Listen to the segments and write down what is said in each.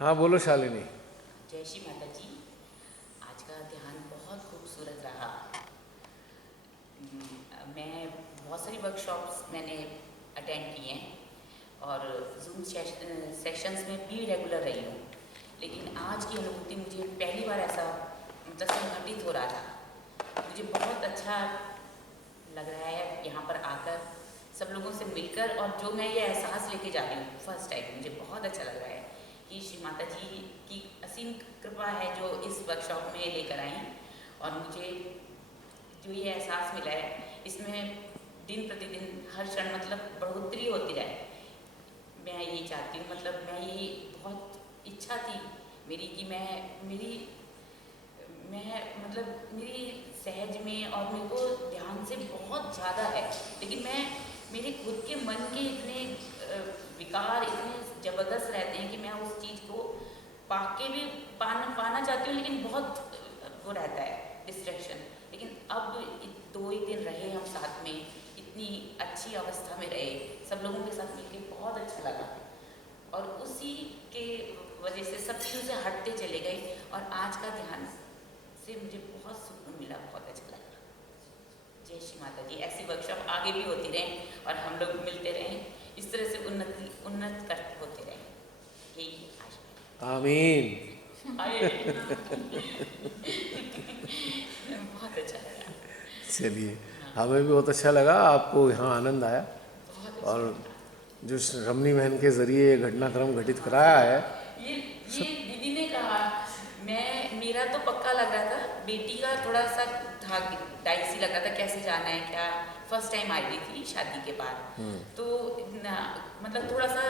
हाँ बोलो शालिनी। जय श्री माता जी। आज का ध्यान बहुत खूबसूरत रहा। मैं बहुत सारी वर्कशॉप्स मैंने अटेंड की हैं और जूम सेशंस में भी रेगुलर रही हूँ, लेकिन आज की अनुभूति मुझे पहली बार ऐसा मतलब संगठित हो रहा था। मुझे बहुत अच्छा लग रहा है यहाँ पर आकर सब लोगों से मिलकर, और जो मैं ये एहसास लेके जा रही हूँ फर्स्ट टाइम, मुझे बहुत अच्छा लग रहा है कि श्री माता जी की असीम कृपा है जो इस वर्कशॉप में लेकर आई। और मुझे जो ये एहसास मिला है इसमें दिन प्रतिदिन हर क्षण मतलब बढ़ोतरी होती रहे, मैं यही चाहती हूँ। मतलब मैं यही बहुत इच्छा थी मेरी कि मैं मतलब मेरी सहज में और मेरे को ध्यान से बहुत ज़्यादा है, लेकिन मेरे खुद के मन के इतने विकार इतने ज़बरदस्त रहते हैं कि मैं उस चीज़ को पाके भी पाना चाहती हूँ, लेकिन बहुत वो रहता है डिस्ट्रैक्शन। लेकिन अब 2 ही दिन रहे हम साथ में, इतनी अच्छी अवस्था में रहे, सब लोगों के साथ मिलके बहुत अच्छा लगा, और उसी के वजह से सब चीज़ों से हटते चले गए, और आज का ध्यान से मुझे बहुत सुकून मिला, बहुत अच्छा लगा। जय श्री माता जी। ऐसी वर्कशॉप आगे भी होती रहें और हम लोग मिलते रहें, इस तरह से उन्नत करते होते रहें, यही आशा है। आमीन। बहुत अच्छा लगा। चलिए, हाँ, हमें भी बहुत अच्छा लगा, आपको यहाँ आनंद आया, बहुत अच्छा और लगा। जो रमनी बहन के ज़रिए ये घटनाक्रम घटित कराया है ये सब। दीदी ने कहा, मेरा तो पक्का लग रहा था, बेटी का थोड़ा सा था, डाइसी लग रहा था कैसे जाना है क्या। फर्स्ट टाइम आई हुई थी शादी के बाद, तो मतलब थोड़ा सा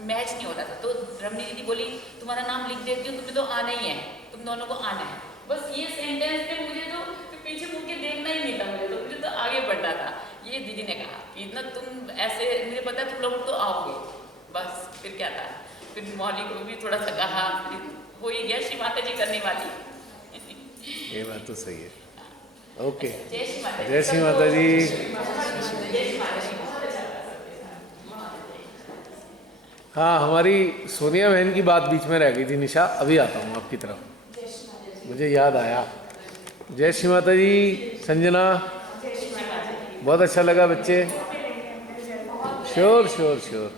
मैच नहीं हो रहा था, तो रमनी दीदी बोली तुम्हारा नाम लिख देती हूँ, तुम्हें तो आना ही है, तुम दोनों को आना है। बस ये सेंटेंस पे मुझे तो पीछे मुड़ के देखना ही नहीं था, मुझे तो आगे बढ़ना था। ये दीदी ने कहा कि ना तुम ऐसे, मुझे पता है तुम लोग तो आओगे, बस फिर क्या था। फिर मौली को भी थोड़ा सा कहा, फिर हो ही गया, श्री माता जी करने वाली। ये बात तो सही है। ओके, अच्छा, जय श्री माता जी जय श्री सबको। माता जी। जय श्री माता जी, बहुत अच्छा लगा सबके साथ। हाँ, हमारी सोनिया बहन की बात बीच में रह गई थी। निशा, अभी आता हूँ आपकी तरफ, मुझे याद आया। जय श्री माता जी। संजना, बहुत अच्छा लगा बच्चे। श्योर श्योर श्योर,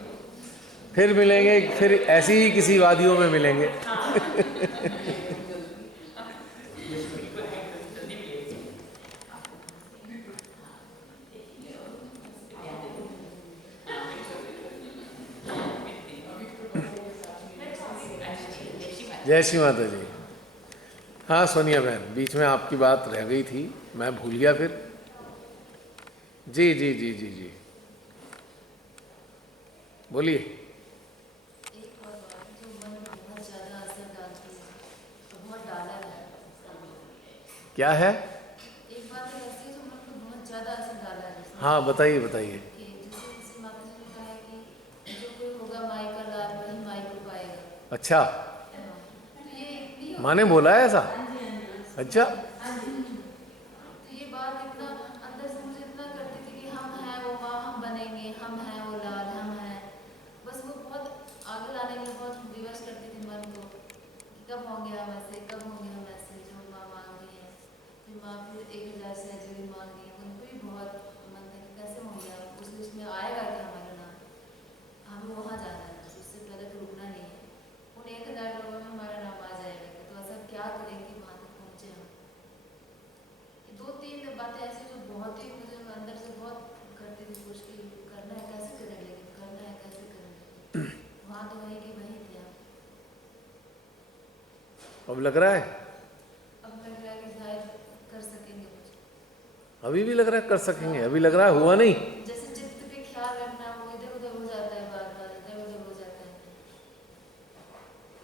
फिर मिलेंगे, फिर ऐसी ही किसी वादियों में मिलेंगे। जय श्री माता जी। हाँ सोनिया बहन, बीच में आपकी बात रह गई थी, मैं भूल गया फिर। जी जी जी जी जी, बोलिए। एक और बात जो मन में बहुत ज़्यादा असर डालती है, तो बहुत डाला है। क्या है? एक बात है ऐसी जो मन को बहुत ज़्यादा असर डाला है उसने, हाँ बताइए बताइए। कि जैसे किसी माता जी ने कहा है कि जो कोई होगा माई का लाल वही माई को पाएगा। अच्छा, हाँ, तो ये इतनी माँ ने बोला है ऐसा? अच्छा। तो ये बात इतना अंदर से मुझे इतना करती थी कि हम हैं वो माँ, हम बनेंगे, हम हैं वो लाल, हम हैं। बस वो बहुत आगे लाने के लिए बहुत विवश करती थी मन को कि कब होंगे हम ऐसे, कब होंगे हम ऐसे जो माँ मांग रही है। फिर माँ फिर 1000 से जो भी मांग रही है, उनको भी बहुत मन था कि कैसे होंगे हम, उस लिस्ट में आएगा कि हमारा नाम, हमें वहाँ जाना है, उससे पहले तो रुकना नहीं है। उन 1000 लोगों में हमारा नाम आ जाएगा, तो ऐसा क्या करेंगे वहाँ तक पहुँचे हम। 2-3 बातें ऐसी जो बहुत ही मुझे अंदर से बहुत करती थी, सोच के करना है कैसे करें, लेकिन करना है कैसे करें। वहाँ तो वही कि वही थे हम। अब लग रहा है? अब लग रहा है कि शायद कर सकेंगे कुछ। अभी भी लग रहा है कर सकेंगे? अभी लग रहा है हुआ नहीं? जैसे चित्त पे ख्याल रखना, वो इधर उधर हो जाता है, बार बार इधर उधर हो जाता है।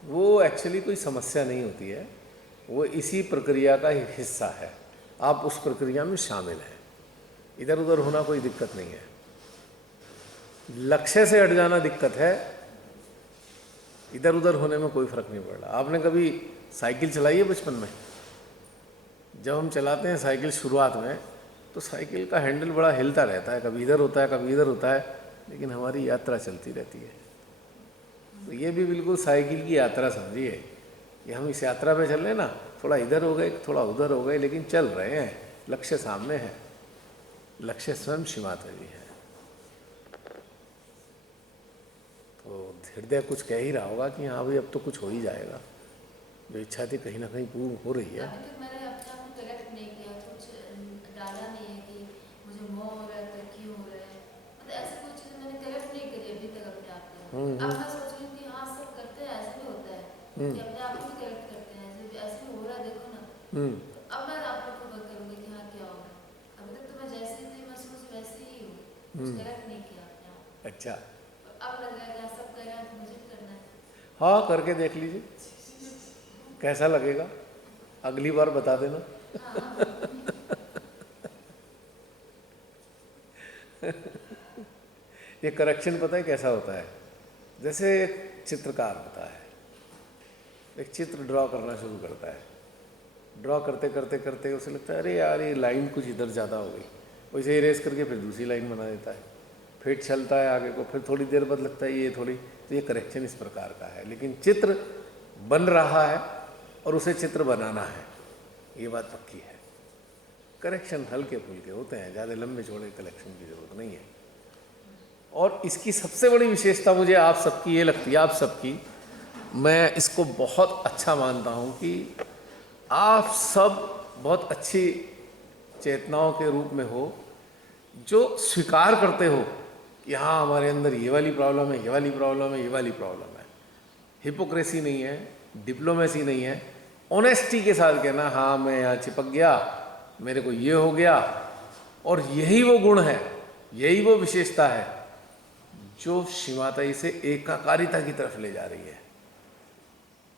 वो एक्चुअली कोई समस्या नहीं होती है, वो इसी प्रक्रिया का ही हिस्सा है। आप उस प्रक्रिया में शामिल हैं, इधर उधर होना कोई दिक्कत नहीं है। लक्ष्य से हट जाना दिक्कत है, इधर उधर होने में कोई फर्क नहीं पड़ रहा। आपने कभी साइकिल चलाई है बचपन में? जब हम चलाते हैं साइकिल शुरुआत में, तो साइकिल का हैंडल बड़ा हिलता रहता है, कभी इधर होता है कभी इधर होता है, लेकिन हमारी यात्रा चलती रहती है। तो ये भी बिल्कुल साइकिल की यात्रा समझिए कि हम इस यात्रा पे चल रहे हैं ना, थोड़ा इधर हो गए थोड़ा उधर हो गए, लेकिन चल रहे हैं, लक्ष्य सामने है। लक्ष्य स्वयं श्री माता जी है। तो हृदय कुछ कह ही रहा होगा कि हाँ भाई अब तो कुछ हो ही जाएगा, जो इच्छा थी कहीं ना कहीं पूर्ण हो रही है। अभी तक मैंने अपने आप को करेक्ट नहीं किया, कुछ डाला नहीं है कि मुझे मोह हो रहा है तो क्यों हो रहा है, मतलब ऐसी कोई चीज़ मैंने करेक्ट नहीं करी अभी तक अपने आप को। अब मैं सोच रही हूँ कि हाँ सब करते हैं, ऐसे भी होता है कि अपने आप को भी करेक्ट करते हैं, ऐसे भी हो रहा है देखो ना। तो अब मैं आप लोग को वर्क करूँगी कि हाँ क्या हो रहा है। अभी तक तो मैं जैसी थी महसूस वैसे ही हूँ, कुछ करेक्ट नहीं किया अपने आप। अच्छा, तो अब लग रहा है कि हाँ, सब कर रहे हैं तो मुझे भी करना है। हाँ करके देख लीजिए कैसा लगेगा, अगली बार बता देना। ये करेक्शन पता है कैसा होता है, जैसे एक चित्रकार होता है, एक चित्र ड्रॉ करना शुरू करता है, ड्रॉ करते करते करते उसे लगता है अरे यार ये लाइन कुछ इधर ज़्यादा हो गई, वैसे इरेज करके फिर दूसरी लाइन बना देता है, फिर चलता है आगे को, फिर थोड़ी देर बाद लगता है ये थोड़ी, तो ये करेक्शन इस प्रकार का है। लेकिन चित्र बन रहा है और उसे चित्र बनाना है, ये बात पक्की है। करेक्शन हल्के फुल्के होते हैं, ज़्यादा लंबे चौड़े कलेक्शन की ज़रूरत नहीं है। और इसकी सबसे बड़ी विशेषता मुझे आप सबकी ये लगती है, आप सबकी, मैं इसको बहुत अच्छा मानता हूँ कि आप सब बहुत अच्छी चेतनाओं के रूप में हो, जो स्वीकार करते हो कि हाँ हमारे अंदर ये वाली प्रॉब्लम है, ये वाली प्रॉब्लम है, ये वाली प्रॉब्लम है। हिपोक्रेसी नहीं है, डिप्लोमेसी नहीं है, ऑनेस्टी के साथ कहना हाँ मैं यहाँ चिपक गया, मेरे को ये हो गया। और यही वो गुण है, यही वो विशेषता है जो श्री माता जी से एकाकारिता की तरफ ले जा रही है।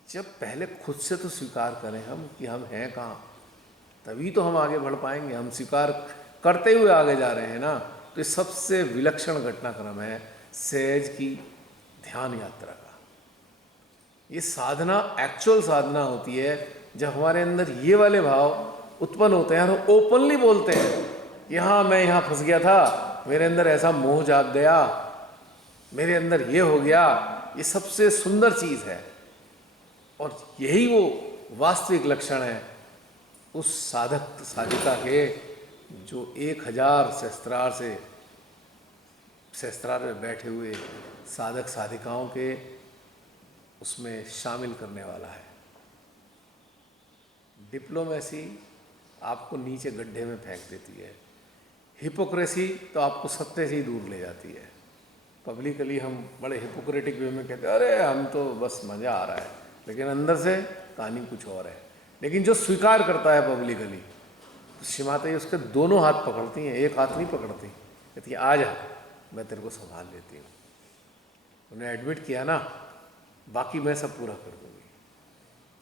जब पहले खुद से तो स्वीकार करें हम कि हम हैं कहाँ, तभी तो हम आगे बढ़ पाएंगे। हम स्वीकार करते हुए आगे जा रहे हैं ना, तो ये सबसे विलक्षण घटनाक्रम है सहज की ध्यान यात्रा का। ये साधना एक्चुअल साधना होती है जब हमारे अंदर ये वाले भाव उत्पन्न होते हैं और ओपनली बोलते हैं कि हाँ मैं यहाँ फंस गया था, मेरे अंदर ऐसा मोह जाग गया, मेरे अंदर ये हो गया। ये सबसे सुंदर चीज़ है और यही वो वास्तविक लक्षण है उस साधक साधिका के जो 1000 शस्त्रार में बैठे हुए साधक साधिकाओं के उसमें शामिल करने वाला है। डिप्लोमेसी आपको नीचे गड्ढे में फेंक देती है, हिपोक्रेसी तो आपको सत्य से ही दूर ले जाती है। पब्लिकली हम बड़े हिपोक्रेटिक वे में कहते हैं अरे हम तो बस मज़ा आ रहा है, लेकिन अंदर से कहानी कुछ और है। लेकिन जो स्वीकार करता है पब्लिकली, तो श्री माता जी उसके दोनों हाथ पकड़ती हैं, एक हाथ नहीं पकड़ती, कहती है आ जा मैं तेरे को संभाल लेती हूँ। उन्हें एडमिट किया ना, बाकी मैं सब पूरा कर दूँगी,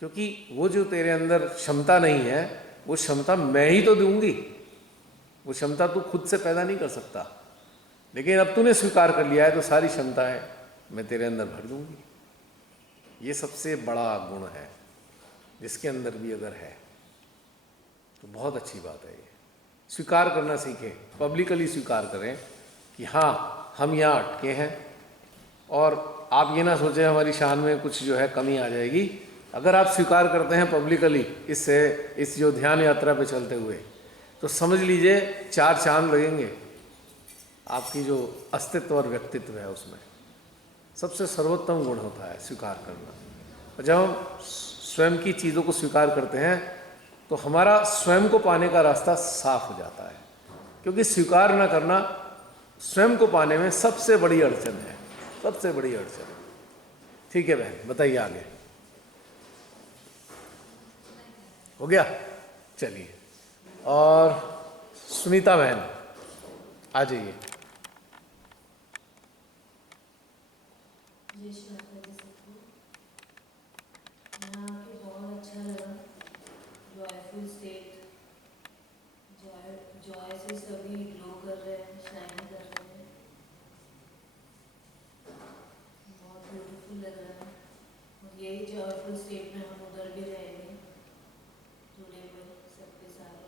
क्योंकि वो जो तेरे अंदर क्षमता नहीं है वो क्षमता मैं ही तो दूंगी, वो क्षमता तू खुद से पैदा नहीं कर सकता। लेकिन अब तूने स्वीकार कर लिया है तो सारी क्षमताएं मैं तेरे अंदर भर दूंगी। ये सबसे बड़ा गुण है जिसके अंदर भी अगर है तो बहुत अच्छी बात है। ये स्वीकार करना सीखें, पब्लिकली स्वीकार करें कि हाँ हम यहाँ अटके हैं। और आप ये ना सोचें हमारी शान में कुछ जो है कमी आ जाएगी। अगर आप स्वीकार करते हैं पब्लिकली इस जो ध्यान यात्रा पे चलते हुए, तो समझ लीजिए 4 चांद लगेंगे आपकी जो अस्तित्व और व्यक्तित्व है उसमें। सबसे सर्वोत्तम गुण होता है स्वीकार करना। और जब हम स्वयं की चीज़ों को स्वीकार करते हैं तो हमारा स्वयं को पाने का रास्ता साफ हो जाता है, क्योंकि स्वीकार न करना स्वयं को पाने में सबसे बड़ी अड़चन है, सबसे बड़ी अड़चन। ठीक है बहन, बताइए आगे हो गया। चलिए, और सुनीता बहन आ जाइए। बहुत अच्छा लगा, जॉयफुल स्टेट, जॉय से सभी ग्लो कर रहे हैं, शाइन कर रहे हैं, बहुत ब्यूटीफुल लग रहा है। और यही जॉयफुल स्टेट में हम उधर भी रहेंगे, जुड़े हुए सबके साथ।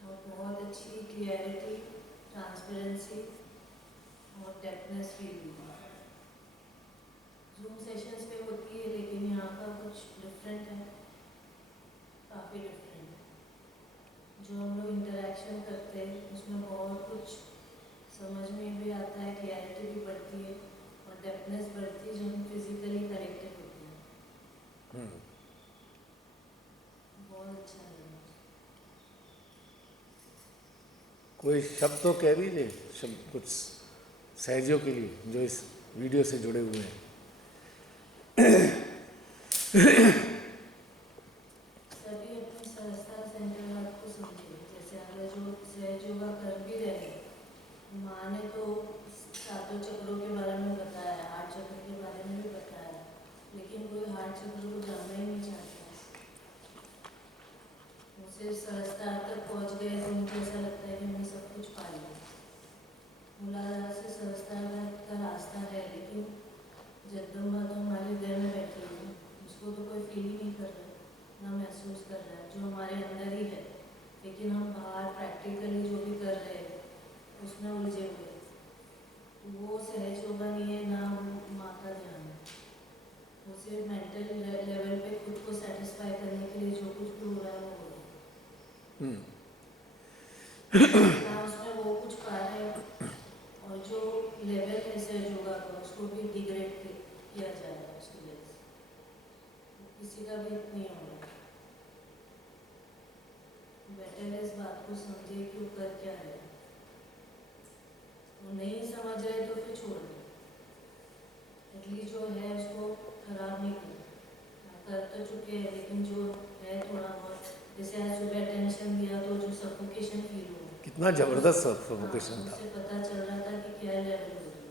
और बहुत अच्छी क्लियरिटी, ट्रांसपेरेंसी डेप्थनेस फील हुई। जूम सेशंस पे होती है लेकिन यहाँ का कुछ डिफरेंट है, काफ़ी डिफरेंट है। जो हम लोग इंटरेक्शन करते हैं उसमें बहुत कुछ समझ में भी आता है, क्लैरिटी भी बढ़ती है और डेप्थनेस बढ़ती है, जो हम फिजिकली कनेक्टेड होते हैं। बहुत अच्छा लगा। कोई शब्द तो कह दीजिए, शब्द कुछ सहजियों के लिए जो इस वीडियो से जुड़े हुए हैं। सभी अपने सहजता सेंटर हाथ को समझे। जैसे अगर जो सहज योगा कर भी रहे हैं, माँ ने तो सातों चक्रों के बारे में बताया, 8 चक्र के बारे में भी बताया, लेकिन कोई 8 चक्र को जानना ही नहीं चाहता। उसे सहजता तक पहुँच गए तो उनको ऐसा लगता है कि हमने सब कुछ पा लिया। मूलाधार से सहजता का रास्ता है, लेकिन जगदम्बा तो हमारे हृदय में बैठी है, उसको तो कोई फील ही नहीं कर रहा, ना महसूस कर रहा है, जो हमारे अंदर ही है, लेकिन हम बाहर प्रैक्टिकली जो भी कर रहे हैं उसमें उलझे हुए। वो सहज योगा नहीं है, ना वो माँ का ध्यान है। वो सिर्फ मेंटल लेवल पे खुद को सेटिस्फाई करने के लिए जो कुछ भी हो रहा है वो हो रहा है, ना उसमें वो कुछ पा रहे हैं। और जो लेवल है सहज योगा का उसको भी डिग्रेड किया जा रहा है उसकी वजह से, किसी का भी नहीं हो रहा। बेटर है इस बात को समझे कि वो कर क्या रहे, वो नहीं समझ रहे तो फिर छोड़ दे, एटलीस्ट जो है उसको खराब नहीं कर तो चुके हैं, लेकिन जो है थोड़ा बहुत, जैसे आज सुबह टेंशन दिया तो जो सफोकेशन फील हुआ, कितना जबरदस्त सफोकेशन था। उससे पता चल रहा था कि क्या लेवल हो रही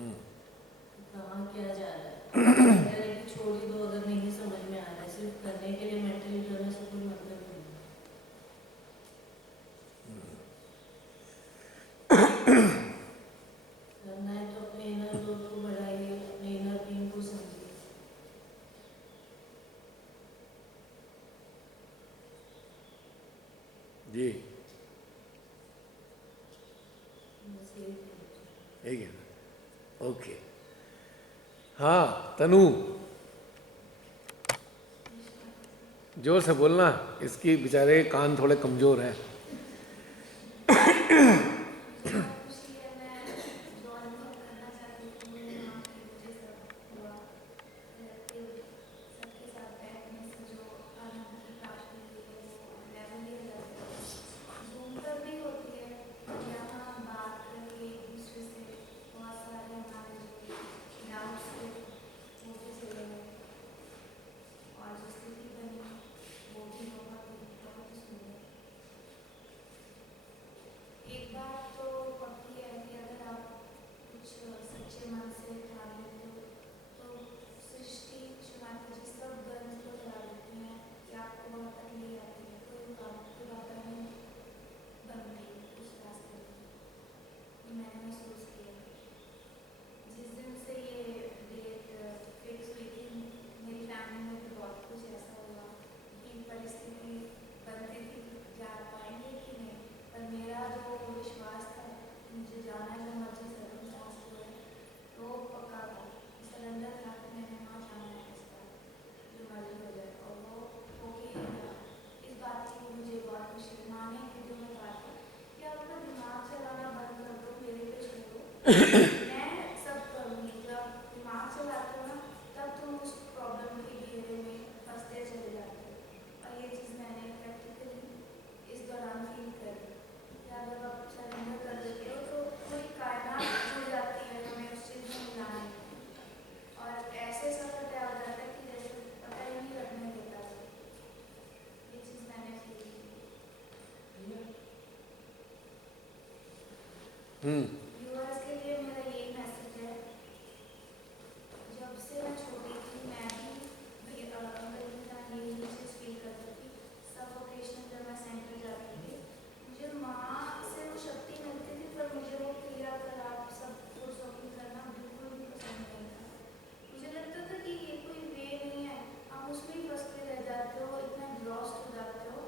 है, कहाँ क्या जा रहा है। कि छोड़ ही दो अगर नहीं समझ में आ रहा है, सिर्फ करने के लिए मेंटली करने से कोई मतलब नहीं। करना है तो अपने इनर ग्रोथ को बढ़ाइए, अपने इनर बीइंग को समझिए। जी बस यही कहना। यही है ना, ओके। हाँ तनु, जोर से बोलना, इसकी बेचारे कान थोड़े कमजोर हैं। खुशी है, मैं जो अनुभव करना चाहती हूँ मेरे माँ की मुझे सब हुआ, रहते सबके साथ बैठने से जो आनंद की प्राप्ति हुई है वो लेवल ही अलग है। जूम पर भी होती है, यहाँ बात करके एक दूसरे से बहुत सारे हमारे जो डाउट्स थे वो भी चले गए, और जो स्थिति बनी वो भी बहुत ही सुंदर। एक बात तो पक्की है कि अगर आप कुछ सच्चे मन से ठान लेते हो तो सृष्टि शुरुआत जिस सब गंज को चला देती है कि आपको वहाँ तक ले आती है, कोई काम पूरा करने बन गई उस रास्ते में। ये मैंने महसूस किया जिस दिन से ये डेट फिक्स हुई थी। मेरी फैमिली में भी बहुत कुछ ऐसा हुआ कि परिस्थिति बनती थी जा पाएंगे कि नहीं, पर मेरा जो विश्वास था मुझे जाना है, जो मर्जी सर्कमस्टांस हुए तो पक्का था, सरेंडर था कि मैंने वहाँ जाना है, इसका जो मर्जी हो जाए, और वो ओके ही था। इस बात की मुझे बहुत खुशी। माने वीडियो में बात है कि आप अपना दिमाग चलाना बंद कर दो, मेरे पे छोड़ो, मैं सब करूँगी। जब दिमाग चलाते हो ना तब तुम उस प्रॉब्लम के घेरे में फंसते चले जाते हो, और ये चीज़ मैंने प्रैक्टिकली इस दौरान फील करी। या जब आप सरेंडर कर देते हो तो पूरी कायनात जुड़ जाती है हमें उस चीज़ में मिलाने में, और ऐसे सफर तय हो जाता है कि जैसे पता ही नहीं लगने देता। ये चीज़ मैंने फील की। व्यूअर्स के लिए मेरा यही मैसेज है, जब से मैं छोटी थी मैं भी यही चीज़ फील करती थी। सफोकेशन जब मैं सेंटर जाती थी मुझे माँ से वो शक्ति मिलती थी, पर मुझे वो क्रियाकलाप सब पुरुषों करना बिल्कुल भी पसंद नहीं था। मुझे लगता था कि ये कोई वे नहीं है, आप उसमें ही फंसते रह जाते हो, इतना लॉस्ट हो जाते हो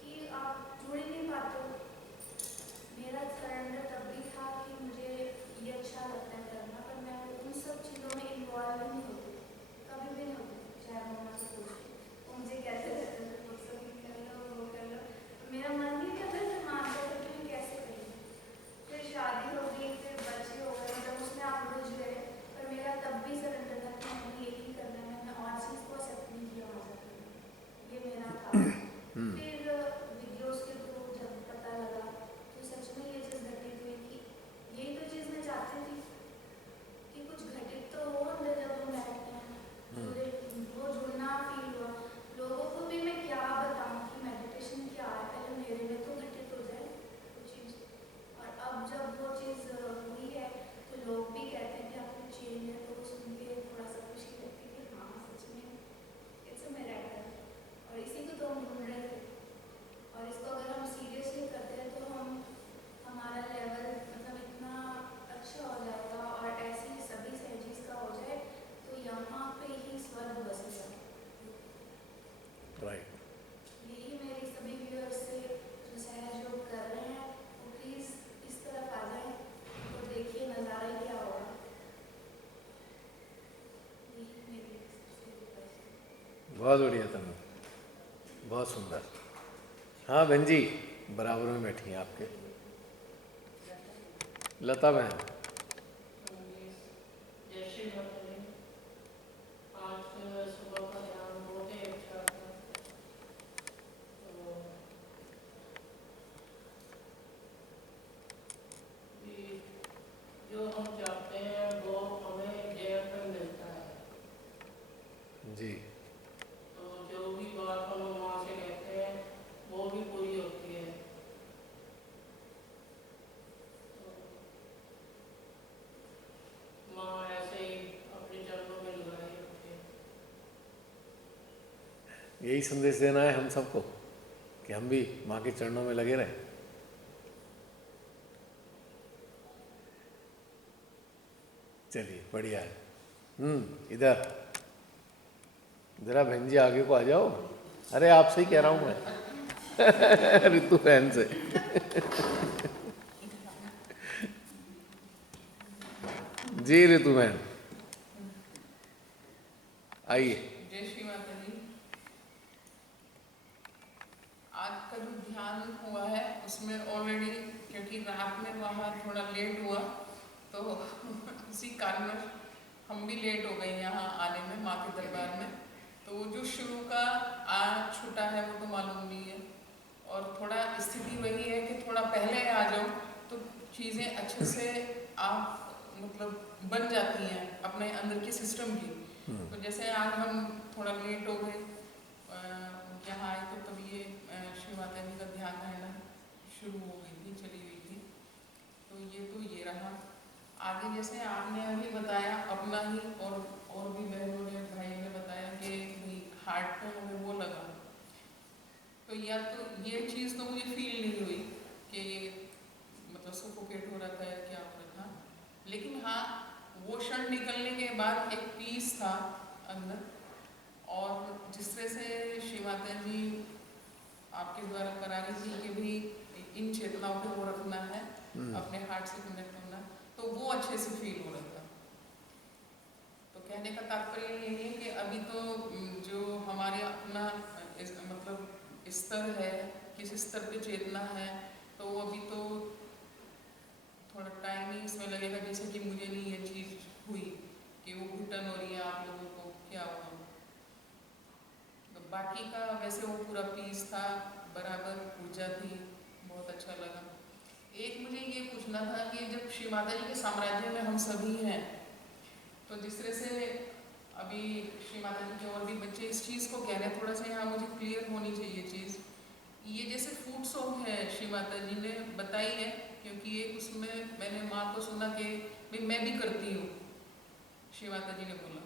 कि आप जुड़ ही नहीं पाते हो। मेरा सरेंडर तब भी था कि बहुत बढ़िया तनु, बहुत सुंदर। हाँ बहन जी, बराबर में बैठी हैं आपके। लता बहन। जय श्री माता जी। आज सुबह का ध्यान बहुत ही अच्छा था। तो ये जो हम चाहते हैं वो हमें जीवन में मिलता है। जी। तो जो भी बात हम माँ से कहते हैं वो भी पूरी होती है। तो माँ ऐसे ही अपने चरणों में लगाए रखते हैं। यही संदेश देना है हम सबको कि हम भी माँ के चरणों में लगे रहें। चलिए बढ़िया है। इधर जरा बहन जी आगे को आ जाओ। अरे आपसे ही कह रहा हूँ मैं ऋतु बहन से। जी ऋतु बहन आइए। जय श्री माता जी। आज का जो ध्यान हुआ है उसमें ऑलरेडी, क्योंकि रात में वहाँ थोड़ा लेट हुआ तो उसी कारणवश हम भी लेट हो गए यहाँ आने में माँ के दरबार में। तो वो जो शुरू का आज छूटा है वो तो मालूम नहीं है, और थोड़ा स्थिति वही है कि थोड़ा पहले आ जाओ तो चीज़ें अच्छे से आप मतलब बन जाती हैं अपने अंदर के सिस्टम की। तो जैसे आज हम थोड़ा लेट हो गए यहाँ आए तो तब ये श्री माता जी का ध्यान रहना शुरू हो गई थी, चली हुई थी। तो ये रहा। आगे जैसे आपने अभी बताया अपना ही, और भी बहनों ने भाई ने बताया कि भाई हार्ट पे हमें वो लगा। तो या तो ये चीज़ तो मुझे फील नहीं हुई कि ये मतलब सफोकेट हो रहा था या क्या हो रहा था, लेकिन हाँ वो क्षण निकलने के बाद एक पीस था अंदर। और जिस तरह से श्री माता जी आपके द्वारा करा रही थी कि भाई इन चेतनाओं पे वो रखना है, अपने हार्ट से कनेक्ट करना, तो वो अच्छे से फील हो रहा था। तो कहने का तात्पर्य यही है कि अभी तो जो हमारे अपना मतलब स्तर है, किस स्तर पे चेतना है, तो वो अभी तो थोड़ा टाइम ही इसमें लगेगा। जैसे कि मुझे नहीं ये चीज़ हुई कि वो घुटन हो रही है आप लोगों को, क्या हुआ। तो बाकी का वैसे वो पूरा पीस था, बराबर ऊर्जा थी, बहुत अच्छा लगा। एक मुझे ये पूछना था कि जब श्री माता जी के साम्राज्य में हम सभी हैं, तो जिस तरह से अभी श्री माता जी के और भी बच्चे इस चीज़ को कह रहे हैं, थोड़ा सा यहाँ मुझे क्लियर होनी चाहिए चीज़। ये जैसे फूड सॉन्ग है श्री माता जी ने बताई है, क्योंकि एक उसमें मैंने माँ को सुना कि भाई मैं भी करती हूँ, श्री माता जी ने बोला।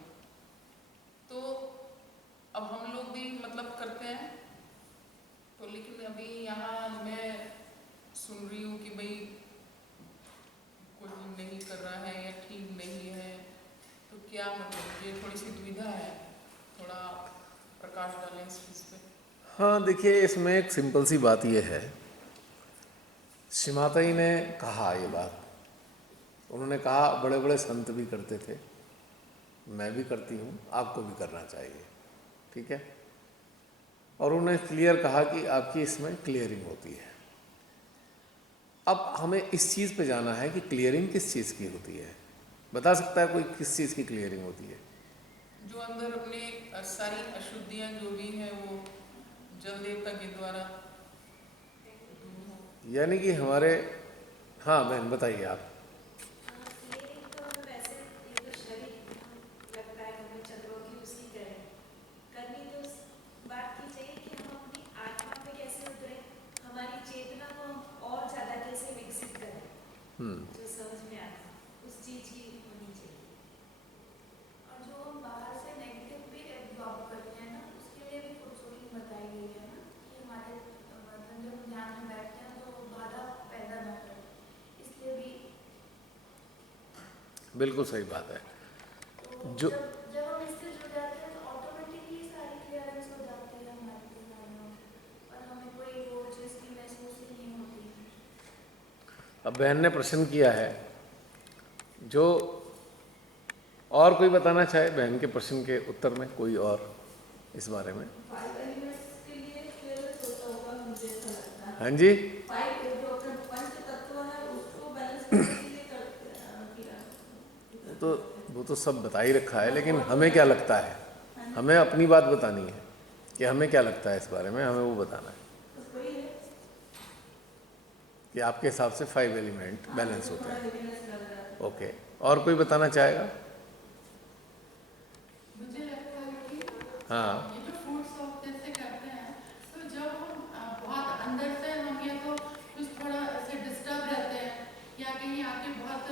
तो अब हम लोग भी मतलब करते हैं, तो लेकिन अभी यहाँ मैं सुन रही हूँ कि भाई कोई नहीं कर रहा है या ठीक नहीं है, तो क्या मतलब ये थोड़ी सी दुविधा है, थोड़ा प्रकाश डालें इस चीज़ पे। हाँ देखिए, इसमें एक सिंपल सी बात यह है, श्री माता जी ने कहा ये बात, उन्होंने कहा बड़े बड़े संत भी करते थे, मैं भी करती हूँ, आपको भी करना चाहिए, ठीक है। और उन्होंने क्लियर कहा कि आपकी इसमें क्लियरिंग होती है। अब हमें इस चीज़ पे जाना है कि क्लियरिंग किस चीज़ की होती है। बता सकता है कोई किस चीज़ की क्लियरिंग होती है? जो अंदर अपने सारी अशुद्धियाँ जो भी हैं वो जल देवता के द्वारा, यानी कि हमारे, हाँ बहन बताइए आप। जो समझ में आता है उस चीज की होनी चाहिए। और जो हम बाहर से नेगेटिव भी एब्जॉर्ब करते हैं ना, उसके लिए भी कुछ बताई गई है ना कि हमारे मतलब जब हम ध्यान में बैठते हैं तो बाधा पैदा ना करे, इसलिए भी बिल्कुल सही बात है। तो जो जब हम इससे जुड़ जाते हैं तो ऑटोमेटिकली सारी क्लियरेंस हो जाती है हमारे दिमाग में, और हमें कोई वो चीज़ की महसूस ही नहीं होती। अब बहन ने प्रश्न किया है, जो और कोई बताना चाहे बहन के प्रश्न के उत्तर में, कोई और? इस बारे में। 5 एलिमेंट्स के लिए फिर सोचा होगा, मुझे ऐसा लगता है। हाँ जी, 5 जो अपने पंच तत्व है उसको बैलेंस करने के लिए वो तो सब बता ही रखा है, लेकिन हमें क्या लगता है, हमें अपनी बात बतानी है कि हमें क्या लगता है इस बारे में, हमें वो बताना है कि आपके हिसाब से 5 एलिमेंट बैलेंस होते हैं। ओके, और कोई बताना चाहेगा? मुझे लगता है कि हाँ, ये जो फूड शॉप जैसे करते हैं, तो जब हम बहुत अंदर से हम या तो कुछ थोड़ा ऐसे डिस्टर्ब रहते हैं या कहीं आके बहुत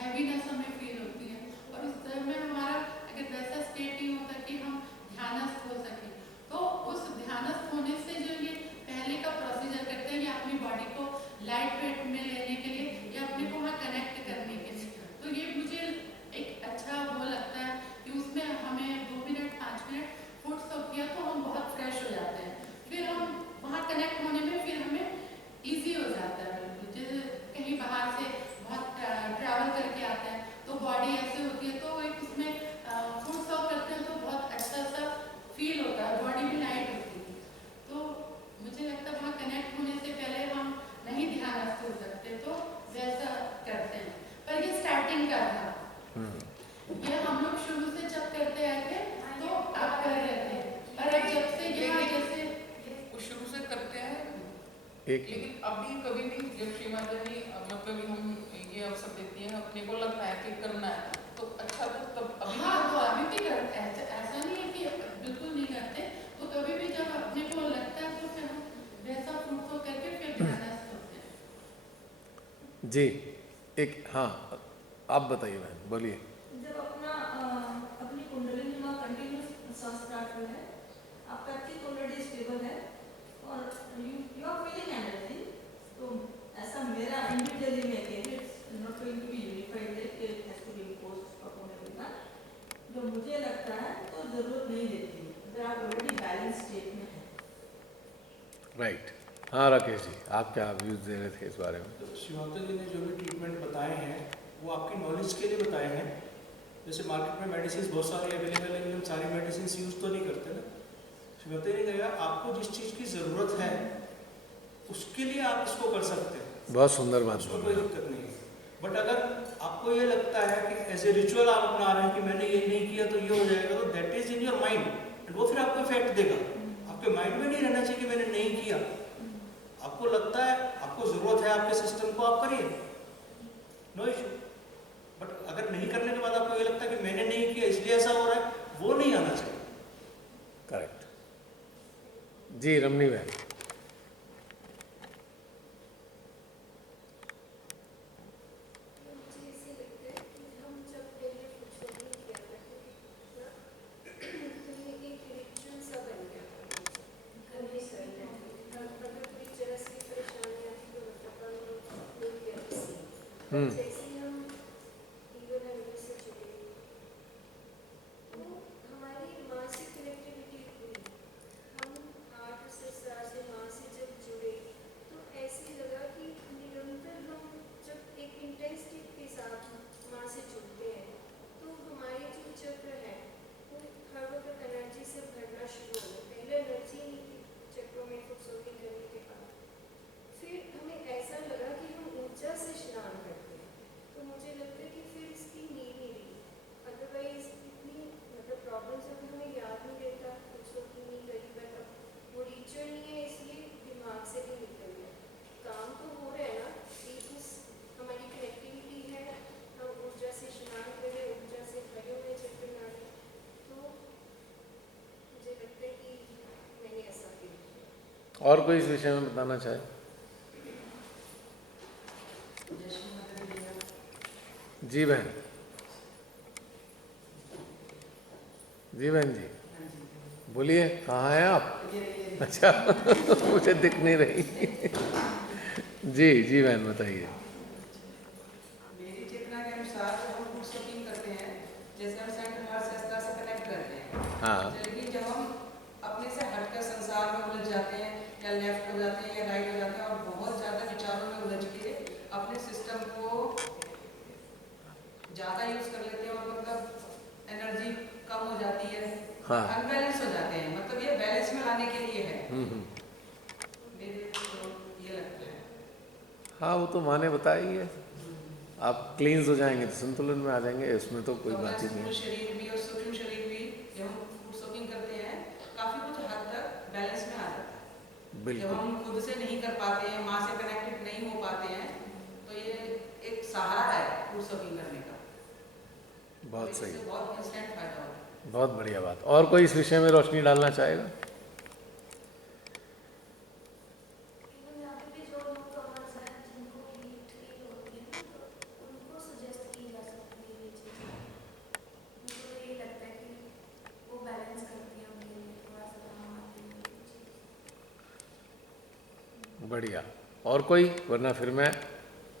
हैवीनेस हमें फील होती है, और उस टाइम में हमारा अगर वैसा स्टेट नहीं होता कि हम ध्यानस्थ हो सके, तो उस ध्यानस्थ होने से जो ये पहले का प्रोसीजर करते हैं, या अपनी बॉडी को लाइट वेट में लेने के लिए या अपने को वहाँ कनेक्ट करने के लिए, तो ये मुझे एक अच्छा वो लगता है कि उसमें हमें 2 मिनट 5 मिनट फूड स्टॉप किया तो हम बहुत फ्रेश हो जाते हैं, फिर हम वहाँ कनेक्ट होने में फिर हमें इजी हो जाता है। बिल्कुल जैसे कहीं बाहर से बहुत ट्रैवल करके आते हैं तो बॉडी ऐसे होती है, तो एक उसमें फूड स्टॉप करते हैं तो बहुत अच्छा सा फील होता है, बॉडी भी लाइट होती है। तो मुझे लगता है वहाँ कनेक्ट होने से पहले हम नहीं ध्यानस्थ हो सकते, तो वैसा करते हैं। पर ये स्टार्टिंग का था, ये हम लोग शुरू से जब करते आए थे तो आप कर रहे थे, और अब जब से यहाँ जैसे वो शुरू से करते हैं, लेकिन अभी कभी भी जब श्री माता जी मतलब कभी हम ये अवसर देती हैं, अपने को लगता है कि करना है तो अच्छा, तो तब अभी हाँ तो अभी भी करते हैं, ऐसा नहीं है कि बिल्कुल नहीं करते, तो कभी भी जब अपने को लगता है तो फिर हम वैसा फूड तो करके फिर ध्यानस्थ होते हैं। जी, एक हाँ, आप बताइए बहन, बोलिए। जब अपनी कुंडलिनी में कंटिन्यूस सांस काट रहे हैं, आपका चित्त ऑलरेडी स्टेबल है और यू आर फीलिंग एनर्जी, तो ऐसा मेरा इंडिविजुअली में कि it's not going to be unified, it has to be imposed upon everyone, जो मुझे लगता है तो जरूरत नहीं देती अगर आप ऑलरेडी बैलेंस स्टेट में हैं। राइट, हाँ राकेश जी, आप क्या व्यूज दे रहे थे इस बारे में? शिवांता जी ने जो भी ट्रीटमेंट बताए हैं वो आपकी नॉलेज के लिए बताए हैं। जैसे मार्केट में मेडिसिन बहुत सारी अवेलेबल है, लेकिन हम सारी मेडिसिन यूज़ तो नहीं करते ना। शिवांता जी ने कहा आपको जिस चीज़ की ज़रूरत है उसके लिए आप इसको कर सकते हैं, बहुत सुंदर बात उसमें बोल कोई रहे हैं। दिक्कत नहीं है। बट अगर आपको ये लगता है कि एज ए रिचुअल आप अपना रहे हैं कि मैंने ये नहीं किया तो ये हो जाएगा, तो that is in your mind, and वो फिर आपको इफेक्ट देगा। आपके माइंड में नहीं रहना चाहिए कि मैंने नहीं किया। आपको लगता है, आपको ज़रूरत है आपके सिस्टम को, आप करिए, नो इशू। बट अगर नहीं करने के बाद आपको ये लगता है कि मैंने नहीं किया इसलिए ऐसा हो रहा है, वो नहीं आना चाहिए। करेक्ट जी, रमनी बहन। मुझे ऐसे लगता है कि हम जब पहले कुछ नहीं किया करते थे ना, तो ये एक रिचुअल सा बन गया था, हमें करना है। अगर कोई जरा सी परेशानी आती तो मतलब हम नहीं करते, जैसे हम ईगो लेवल से जुड़े तो हमारी माँ से कनेक्टिविटी हुई, हम हार्ट से से माँ से जब जुड़े तो ऐसे लगा कि निरंतर हम जब एक इंटेंसिटी के साथ माँ से जुड़ते हैं तो हमारे जो चक्र है वो हर वक्त एनर्जी से भरना शुरू हो गया। पहले एनर्जी नहीं थी चक्रों में खूबसूरती करने के बाद, फिर हमें ऐसा लगा कि हम ऊर्जा से स्नान करते हैं, तो मुझे लगता है कि फिर इसकी नीड नहीं रही। अदरवाइज इतनी मतलब प्रॉब्लम्स अगर हमें याद नहीं रहता खूबसूरती नहीं करी, बट अब वो रिचुअल नहीं है इसलिए दिमाग से भी निकल गया। काम तो हो रहा है ना, हमारी कनेक्टिविटी है, हम ऊर्जा से स्नान करें, ऊर्जा से भरे हुए चक्र नाड़ी, तो मुझे लगता है कि मैंने ऐसा फील किया। और कोई इस विषय में बताना चाहे? जी बहन, जी बहन जी, बोलिए, कहाँ हैं आप? अच्छा मुझे दिख नहीं रही। जी जी बहन बताइए। मेरी चेतना के अनुसार जब हम फूड शॉपिंग करते हैं, जैसे हम सेंट हार्ट शास्त्र से कनेक्ट करते हैं, हाँ, लेकिन जब हम अपने से हटकर संसार में उलझ जाते हैं या लेफ्ट हो जाते हैं या राइट हो जाते हैं और बहुत ज़्यादा विचारों में उलझ के अपने सिस्टम को ज़्यादा यूज़ कर लेते हैं और मतलब एनर्जी कम हो जाती है, हाँ। अनबैलेंस हो जाते हैं, मतलब ये बैलेंस में लाने के लिए है, हम्म। मेरे को ये लगता है। हाँ वो तो माँ ने बताया ही है, आप क्लींस हो जाएंगे तो संतुलन में आ जाएंगे, इसमें तो कोई तो बात ही स्थूल नहीं है। शरीर भी और सूक्ष्म शरीर भी जब हम फूड शॉपिंग करते हैं काफी कुछ हद तक बैलेंस में आ जाता है। जब बिल्कुल हम खुद से नहीं कर पाते हैं, माँ से कनेक्टेड नहीं हो पाते हैं, तो ये एक सहारा है फूड शॉपिंग करने का। बहुत इससे सही, बहुत इंस्टेंट फायदा होता है। बहुत बढ़िया बात। और कोई इस विषय में रोशनी डालना चाहेगा? इवन यहाँ पे भी जो लोग कमर्स हैं जिनको हीट फील होती है ना, तो उनको सजेस्ट की जा सकती है ये चीज़। मुझे तो यही लगता है कि वो बैलेंस करती है उनके लिए, थोड़ा सा काम आती है ये चीज़। बढ़िया। और कोई? वरना फिर मैं,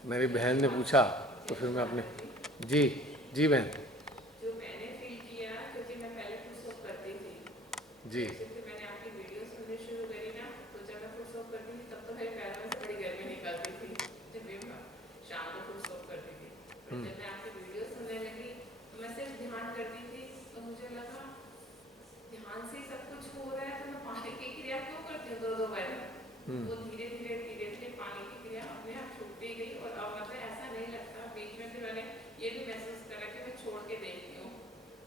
मेरी बहन ने पूछा तो फिर मैं अपने, जी जी बहन जो मैंने फील किया, क्योंकि मैं पहले पुशअप करती थी, जी। जैसे मैंने आपकी वीडियो सुननी शुरू करी ना, तो जब मैं पुशअप करती थी तब तो मेरे पैरों में से बड़ी गर्मी निकलती थी, जब भी मैं शाम को पुशअप करती थी। पर जब मैं आपकी वीडियो सुनने लगी तो मैं सिर्फ ध्यान करती थी, तो मुझे लगा ध्यान से ही सब कुछ हो रहा है, तो मैं पानी की क्रिया क्यों करती हूँ 2-2 बार? वो धीरे धीरे पानी की क्रिया अपने आप छूटती गई, और अब मतलब ऐसा नहीं लगता। बीच में फिर मैंने ये भी महसूस करा कि मैं छोड़ के देखती हूँ,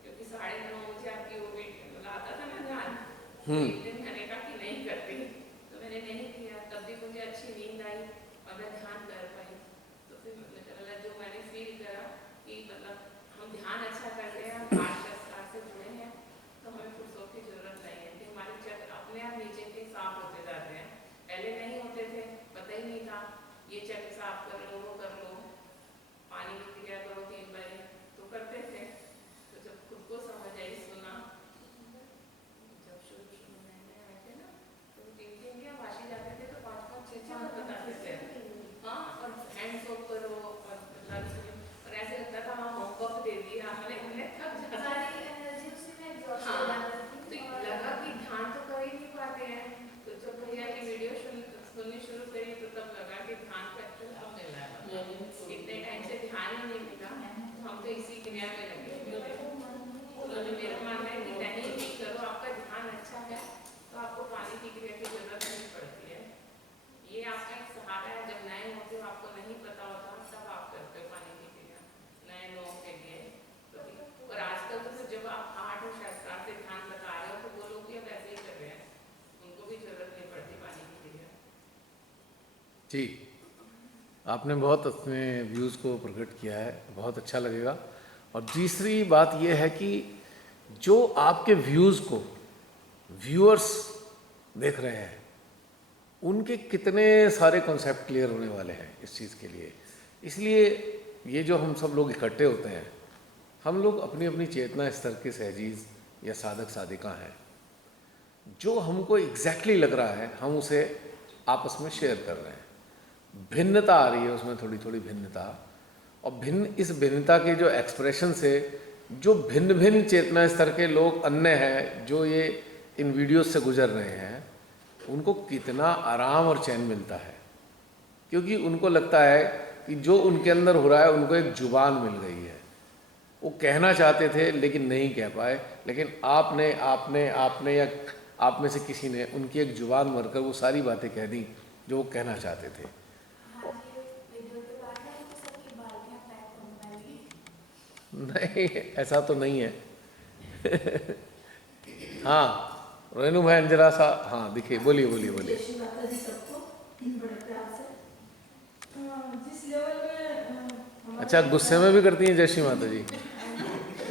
क्योंकि 9:30 मुझे आपकी वो वीडियो आता था ना ध्यान, एक दिन मैंने कहा कि नहीं करती, तो मैंने नहीं किया, तब भी मुझे अच्छी नींद आई और मैं ध्यान कर पाई। तो फिर मतलब जो मैंने फील करा कि मतलब हम ध्यान अच्छा कर रहे हैं, हम 8-10 साल से जुड़े हैं, तो हमें फुर्सत की जरूरत नहीं है कि हमारे चक्र अपने आप नीचे के साफ होते जाते हैं। पहले नहीं होते थे, पता ही नहीं था, ये चक्र साफ कर लो, वो कर लो, पानी की क्रिया करो 3 बार, तो करते थे। तो जब खुद को समझ आई, सुना, जब शुरू में आए थे ना, तो 3-3 क्या वाशी जाते थे, तो 5-5, 6-6 बताते थे। हाँ, और हैंड सोप करो और लंच, और ऐसे लगता था हाँ होमवर्क दे दिया हमने, थक जाता। सारी एनर्जी उसी में एग्जॉस्ट हो हाँ, जाती तो है। लगा कि ध्यान तो कर ही नहीं पाते हैं। तो जब भैया की वीडियो सुननी शुरू करी तो तब लगा कि ध्यान का एक्चुअल अब मिल रहा है। इतने टाइम से ध्यान ही नहीं मिला, तो हम तो इसी क्रिया में लगे हुए थे। तो मेरा मानना है कि कहीं भी करो, आपका ध्यान अच्छा है तो आपको पानी की क्रिया की जरूरत नहीं पड़ती है। ये आपका एक सहारा है। जब नए होते हो, आपको नहीं पता होता, तब आप करते हो पानी की क्रिया नए लोगों के लिए। तो और आजकल तो जब आप 8 और शास्त्रार्थ से ध्यान बता रहे हो, तो वो लोग भी अब ऐसे ही कर रहे हैं, उनको भी जरूरत नहीं पड़ती पानी की क्रिया। जी, आपने बहुत अपने व्यूज़ को प्रकट किया है, बहुत अच्छा लगेगा। और तीसरी बात यह है कि जो आपके व्यूज़ को व्यूअर्स देख रहे हैं, उनके कितने सारे कॉन्सेप्ट क्लियर होने वाले हैं इस चीज़ के लिए। इसलिए ये जो हम सब लोग इकट्ठे होते हैं, हम लोग अपनी अपनी चेतना स्तर के सहजीज या साधक साधिका हैं। जो हमको एग्जैक्टली लग रहा है, हम उसे आपस में शेयर कर रहे हैं। भिन्नता आ रही है उसमें, थोड़ी थोड़ी भिन्नता, और इस भिन्नता के जो एक्सप्रेशन से जो भिन्न भिन्न चेतना स्तर के लोग अन्य हैं, जो ये इन वीडियोस से गुजर रहे हैं, उनको कितना आराम और चैन मिलता है, क्योंकि उनको लगता है कि जो उनके अंदर हो रहा है, उनको एक जुबान मिल गई है। वो कहना चाहते थे लेकिन नहीं कह पाए, लेकिन आपने आपने आपने या आप में से किसी ने उनकी एक जुबान भरकर वो सारी बातें कह दी जो वो कहना चाहते थे। हाँ जी, वीडियो के बाद ना इनको सबकी बाल्टियाँ पैक होने वाली। नहीं, ऐसा तो नहीं है। हाँ, रेनू भाई जरा सा, हाँ दिखे, बोलिए बोलिए बोलिए। जय श्री माता दी सबको बड़े प्यार से। जिस लेवल में अच्छा, गुस्से में भी करती हैं जय श्री माता जी?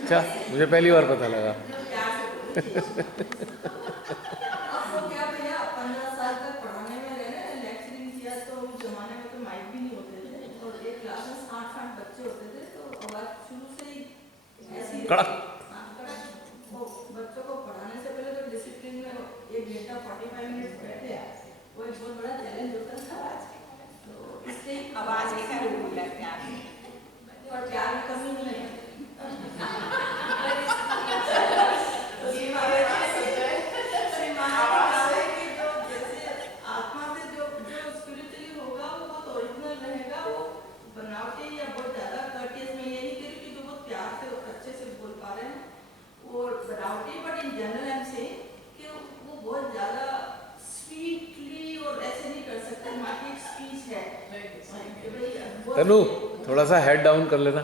अच्छा, मुझे पहली बार पता लगा। आपको क्या भैया 15 साल तक पढ़ाने में रहे, लेक्चरिंग किया, तो उस जमाने में तो माइक भी नहीं होते थे, और एक क्लास में 60-60 बच्चे होते थे, तो आवाज शुरू से ही ऐसी कड़क। हाँ, कड़क। वो बच्चों को पढ़ाने से पहले तो डिसिप्लिन में 1 घंटा 45 मिनट बैठे, वो एक बहुत बड़ा चैलेंज होता था। तो इससे आवाज के कारण बोला प्यार और प्यार में कमी नहीं है। आत्मा से जो स्पिरिचुअली होगा वो बहुत ओरिजिनल रहेगा, वो बनावटी या बहुत ज्यादा कर्टियस में ये नहीं करी कि जो बहुत प्यार से अच्छे से बोल पा रहे हैं, वो और बनावटी, but in general I am saying कि वो बहुत ज़्यादा स्वीटली और ऐसे नहीं कर सकते। माँ की एक स्पीच है कि भाई बहुत- तनु थोड़ा सा हेड डाउन कर लेना।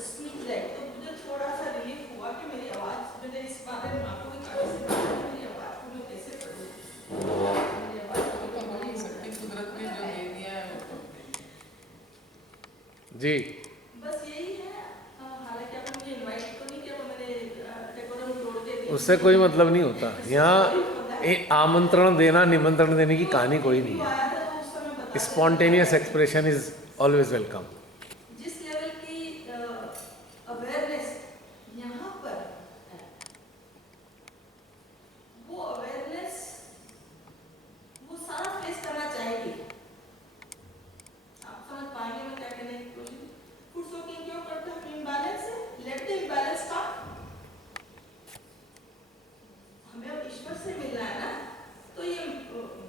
स्पीच लाइक, तो मुझे थोड़ा सा रिलीफ हुआ कि मेरी आवाज़, मैंने इस बारे में आपको भी कहा से बात की, मेरी आवाज़ को मैं कैसे करूँ, मेरी आवाज़ को तो हो नहीं सकती, कुदरत ने जो दे दिया है वो तो जी बस यही है। हालांकि आपने मुझे इनवाइट तो नहीं किया, तो मैंने डेकोरम तोड़ के दी। उससे कोई मतलब नहीं होता। यहाँ आमंत्रण देना निमंत्रण देने की कहानी कोई नहीं है। आया था तो उस समय बता spontaneous expression is always welcome. जिस लेवल की अवेयरनेस यहाँ पर है, वो अवेयरनेस वो सारा फेस करना चाहेगी। आप समझ पाएंगे मैं क्या कहने की कोशिश। फूड सोकिंग क्यों करते हैं? इम्बैलेंस है, लेट द इम्बैलेंस कम। हमें अब ईश्वर से मिलना है ना, तो ये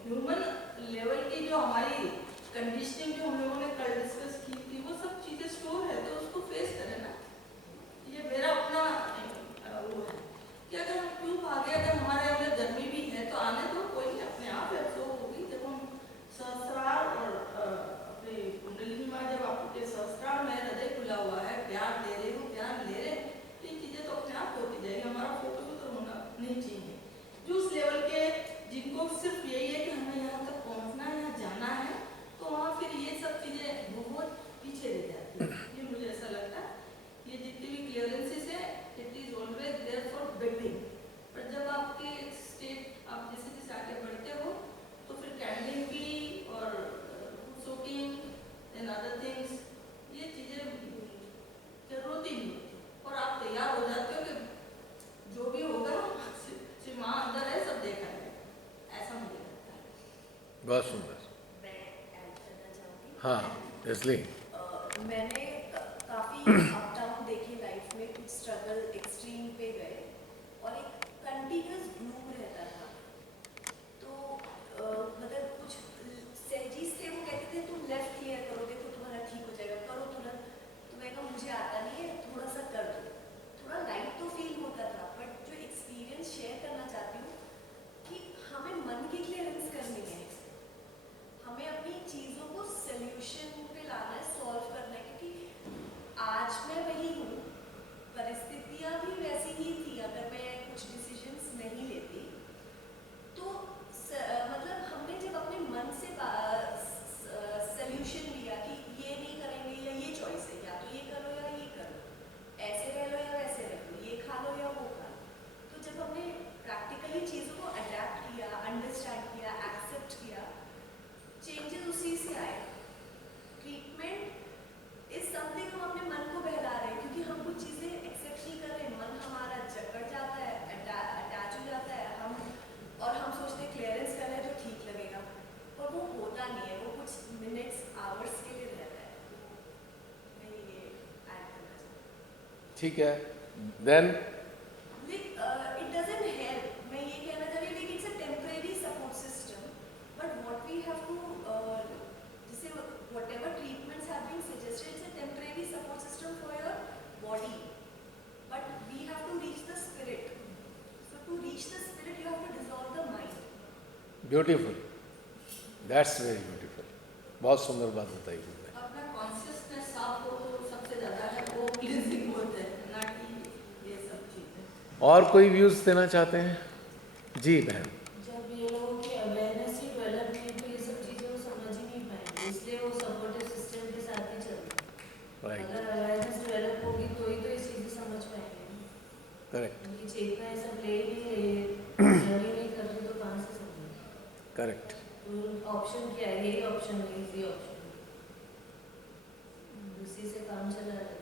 ह्यूमन लेवल की जो हमारी कंडीशनिंग जो हम लोगों ने कल डिस्कस की थी, वो सब चीजें स्टोर है, तो उसको फेस करें ना। ये मेरा अपना वो है कि अगर हम क्यों भागे, अगर हमारे अंदर गर्मी भी है तो आने दो, कोई नहीं, अपने आप एब्जॉर्ब होगी। जब हम सहस्त्रार और अपने कुंडलिनी माँ जब आपके सहस्त्रार में हृदय खुला हुआ है, प्यार दे रहे हो, प्यार ले रहे, तो ये चीजें तो अपने आप होती जाएगी। हमारा फोकस तो होना नहीं चाहिए। जो उस लेवल के जिनको सिर्फ यही है कि हमें यहाँ तक पहुँचना है, यहाँ जाना है, तो वहाँ फिर ये सब चीजें बहुत पीछे रह जाती है। ये मुझे ऐसा लगता है। ये जितनी भी क्लियरेंसेस है, it is always there for building. पर जब आपके स्टेट आप जैसे जैसे आगे बढ़ते हो, तो फिर कैंडलिंग भी और सोकिंग एंड अदर थिंग्स, ये चीजें जरूरत ही नहीं होती। और आप तैयार हो जाते हो कि जो भी होगा सिर्फ माँ अंदर है, सब देखा है। ऐसा मुझे लगता है। बहुत सुंदर। मैं ऐड करना चाहूँगी। हाँ इसलिए मैंने काफ़ी अप डाउन देखे लाइफ में, कुछ स्ट्रगल एक्सट्रीम पे गए और एक कंटिन्यूस ग्लूम रहता था। तो मतलब कुछ सेजीज थे, वो कहते थे तुम लेफ्ट क्लियर करो, देखो तुम्हारा ठीक हो जाएगा, करो तुरंत। तो मैं कहा मुझे आता नहीं है, थोड़ा सा कर दो। थोड़ा लाइट तो फील होता था, बट जो एक्सपीरियंस शेयर करना चाहती हूँ कि हमें मन की क्लियरेंस करनी है, हमें अपनी चीज़ों को सोल्यूशन पे लाना है, सॉल्व करना है। क्योंकि आज मैं वही हूँ, परिस्थितियाँ भी वैसी ही थी। अगर मैं कुछ डिसीजंस नहीं लेती तो मतलब हमने जब अपने मन से सोल्यूशन लिया कि ये नहीं करेंगे या ये चॉइस है, या तो ये करो या ये करो, ऐसे रह लो या वैसे रह लो, ये खा लो या वो खा लो। तो जब हमने प्रैक्टिकली चीज़ों को अडेप्ट किया, अंडरस्टैंड किया, एक्सेप्ट किया, चेंजेस उसी से आए। ट्रीटमेंट इज समथिंग, हम अपने मन को बहला रहे हैं क्योंकि हम कुछ चीज़ें एक्सेप्ट नहीं कर रहे। मन हमारा जकड़ जाता है, अटैच हो जाता है, हम सोचते हैं क्लियरेंस कर रहे हैं तो ठीक लगेगा, और वो होता नहीं है। वो कुछ मिनट्स आवर्स के लिए रहता है। मैं ये ऐड करना चाहती हूँ। ठीक है। देन इट डजंट हेल्प, मैं ये कहना चाह रही हूँ, लेकिन it's a temporary support system. But what we have to, जैसे whatever treatments have been suggested, it's a temporary support system for your body, but we have to reach the spirit. So to reach the spirit you have to dissolve the mind. Beautiful, that's very beautiful. बहुत सुंदर बात बताई तुमने। अपना consciousness साफ हो तो सबसे ज़्यादा है वो क्लींजिंग होता है, ना कि ये सब चीज़ें। और कोई व्यूज देना चाहते हैं? जी बहन। जब ये लोगों की अवेयरनेस ही डेवलप नहीं, तो ये सब चीज़ें वो समझ ही नहीं पाएंगे, इसलिए वो सपोर्टिव सिस्टम के साथ ही चलते हैं। राइट, अगर अवेयरनेस डेवलप होगी तो ही तो ये चीज़ें समझ पाएंगे। करेक्ट ये चेतना ये सब ले ही नहीं रही है, जर्नी नहीं कर रही, तो कहाँ से समझेंगे? करेक्ट। ऑप्शन क्या है? यही ऑप्शन है, इजी ऑप्शन, उसी से काम चला रहा है।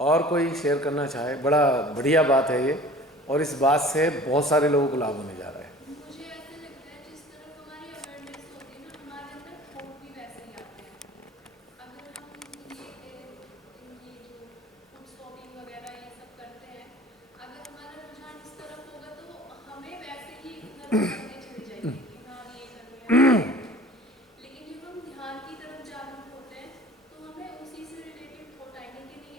और कोई शेयर करना चाहे? बड़ा बढ़िया बात है ये, और इस बात से बहुत सारे लोगों को लाभ होने जा रहा है। मुझे ऐसे लगता है जिस तरफ हमारी अवेयरनेस होती है ना, हमारे अंदर थॉट भी वैसे ही आते हैं। अगर हम ये जो फूड स्टॉपिंग वगैरह ये सब करते हैं, अगर हमारा रुझान इस तरफ होगा तो हमें वैसे ही उधर करते चले जाएंगे कि हाँ ये कर रहे हैं। लेकिन जब हम ध्यान की तरफ जागरूक होते हैं तो हमें उसी से रिलेटेड थॉट आएंगे कि नहीं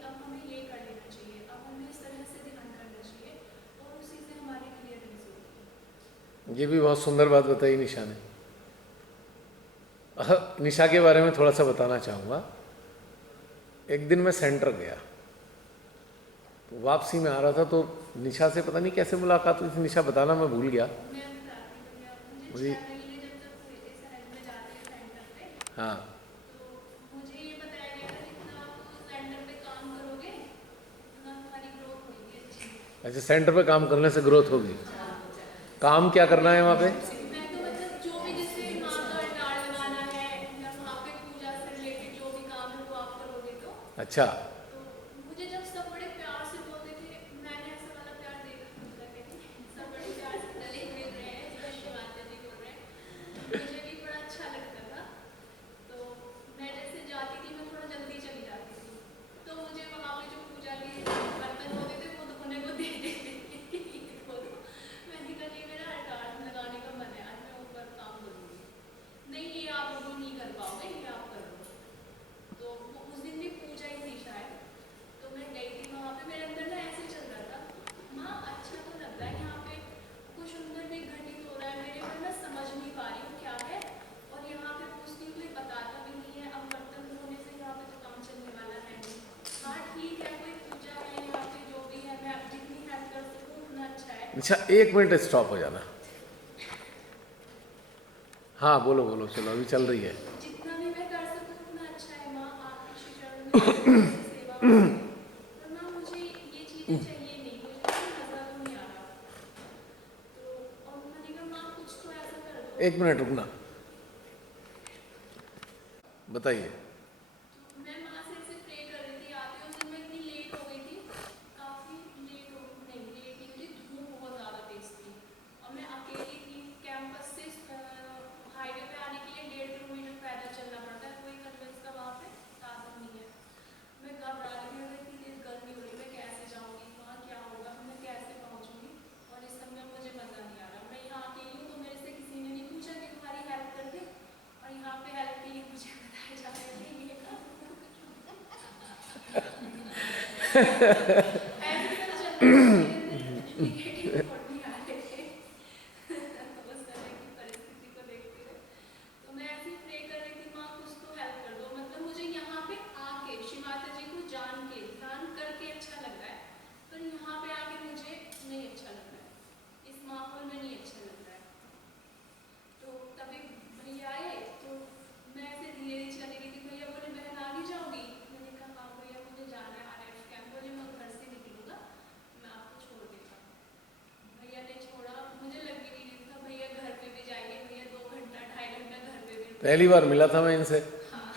ये भी बहुत सुंदर बात बताई निशा ने। निशा के बारे में थोड़ा सा बताना चाहूँगा। एक दिन मैं सेंटर गया, तो वापसी में आ रहा था, तो निशा से पता नहीं कैसे मुलाकात हुई थी। निशा बताना, मैं भूल गया। मुझे हाँ, मुझे ये बताया गया था जितना आप सेंटर पे काम करोगे उतना तुम्हारी ग्रोथ होगी अच्छी। अच्छा, सेंटर पे काम करने से ग्रोथ होगी। काम क्या करना है वहाँ पे? मैं तो मतलब जो भी जैसे माँ का डाल लगाना है या वहाँ पे पूजा से रिलेटेड जो भी काम है वो आप करोगे तो अच्छा, मुझे जब सब बड़े प्यार से बोलते थे, मैंने ऐसा वाला प्यार देखा मतलब कि सब बड़े प्यार से गले मिल रहे हैं, जैसे माता जी बोल रहे हैं, मुझे भी बड़ा अच्छा लगता था। तो मैं जैसे जाती थी, मैं थोड़ा जल्दी चली जाती थी, तो मुझे वहाँ पे जो पूजा के बर्तन होते थे वो धोने को दे देते थे। मैंने कहा जी मेरा अटार लगाने का मन है, आज मैं ऊपर काम करूँगी। नहीं, ये आप वो नहीं कर पाओगे, ये आप कर लो। तो वो उस दिन भी पूजा ही थी शायद, तो मैं गई थी वहाँ पे, मेरे अंदर ना ऐसे चल रहा था, माँ अच्छा तो लग रहा है यहाँ पे, कुछ अंदर भी घटित हो रहा है मेरे पर, मैं समझ नहीं पा रही हूँ क्या है। और यहाँ पे पूछती हूँ कोई बताता भी नहीं है। अब बर्तन धोने से यहाँ पे तो काम चलने वाला है नहीं। हाँ ठीक है, कोई पूजा है यहाँ पे, जो भी है मैं जितनी हेल्प कर सकूँ उतना अच्छा है। अच्छा, 1 मिनट स्टॉप हो जाना। हाँ बोलो बोलो, चलो अभी चल रही है। जितना भी मैं कर सकूँ उतना अच्छा है माँ, आपके चरण में सेवा करूँ। पर माँ मुझे ये चीज़ें चाहिए नहीं, मुझे मज़ा तो नहीं आ रहा। तो और मैंने कहा माँ कुछ तो ऐसा कर दो। 1 मिनट रुकना, बताइए। मैं माँ से ऐसे प्रे कर रही थी, आते उस दिन मैं इतनी लेट हो गई थी, काफ़ी लेट हो नहीं लेट नहीं हुई, धूप बहुत ज़्यादा तेज थी और मैं अकेली थी। कैंपस से हाईवे पे आने के लिए 1.5 किलोमीटर पैदल चलना पड़ता है, कोई कन्वेंस का वहाँ पे साधन नहीं है। मैं घबरा रही थी, अगर इतनी तेज गर्मी हो रही, मैं कैसे जाऊँगी वहाँ, क्या होगा, मैं कैसे पहुँचूँगी। और इस समय मुझे मज़ा नहीं आ रहा। मैं यहाँ अकेली हूँ, तो मेरे से किसी ने नहीं पूछा कि तुम्हारी हेल्प कर दे, और यहाँ पे हेल्प के लिए मुझे बताया जा रहा है कि ये काम ऐसे सब चल रहा है, नेगेटिव थॉट नहीं आ रहे थे उस समय की परिस्थिति को देखते हुए। तो मैं ऐसे ही प्रे कर रही थी, माँ कुछ तो हेल्प कर दो। मतलब मुझे यहाँ पे आके श्री माता जी को जान के ध्यान करके अच्छा लग रहा है, पर यहाँ पे आके मुझे नहीं अच्छा लग रहा है, इस माहौल में नहीं अच्छा लग रहा है। तो तभी भैया आए, तो मैं ऐसे धीरे धीरे चली गई थी। भैया बोले बहन आगे जाओगी? मैंने कहा हाँ भैया मुझे जाना है RF कैंप। बोले मैं घर से निकलूँगा, मैं आपको छोड़ देता हूँ। भैया ने छोड़ा, मुझे लग भी नहीं रहा था भैया घर पे भी जाएंगे। भैया 2 घंटा 2.5 घंटा घर पे भी रुके। पहली बार मिला था मैं इनसे। हाँ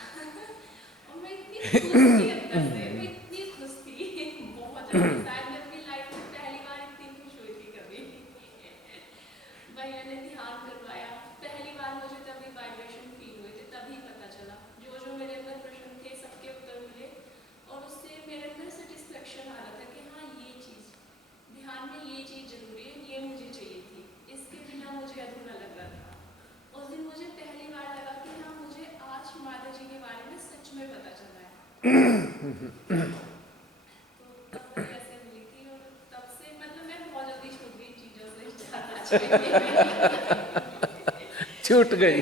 और मैं इतनी खुश थी अंदर से, मैं इतनी खुश थी बहुत ज़्यादा। शायद मैं अपनी लाइफ में पहली बार इतनी खुश हुई थी कभी। भैया ने ध्यान करवाया, पहली बार मुझे तभी वाइब्रेशन फील हुए थे, तभी पता चला जो जो मेरे अंदर प्रश्न थे सबके उत्तर मिले। और उससे मेरे अंदर सेटिस्फेक्शन आ रहा था कि हाँ ये चीज़ ध्यान में, ये चीज़ जरूरी है, ये मुझे चाहिए थी, इसके बिना मुझे अधूरा लग रहा था। उस दिन मुझे पहली बार लगा कि हाँ मुझे आज माता जी के बारे में सच में पता चला है। तो तब वही ऐसे मिली थी और तब से मतलब मैं बहुत जल्दी छूट गई चीज़ों से छूट गई।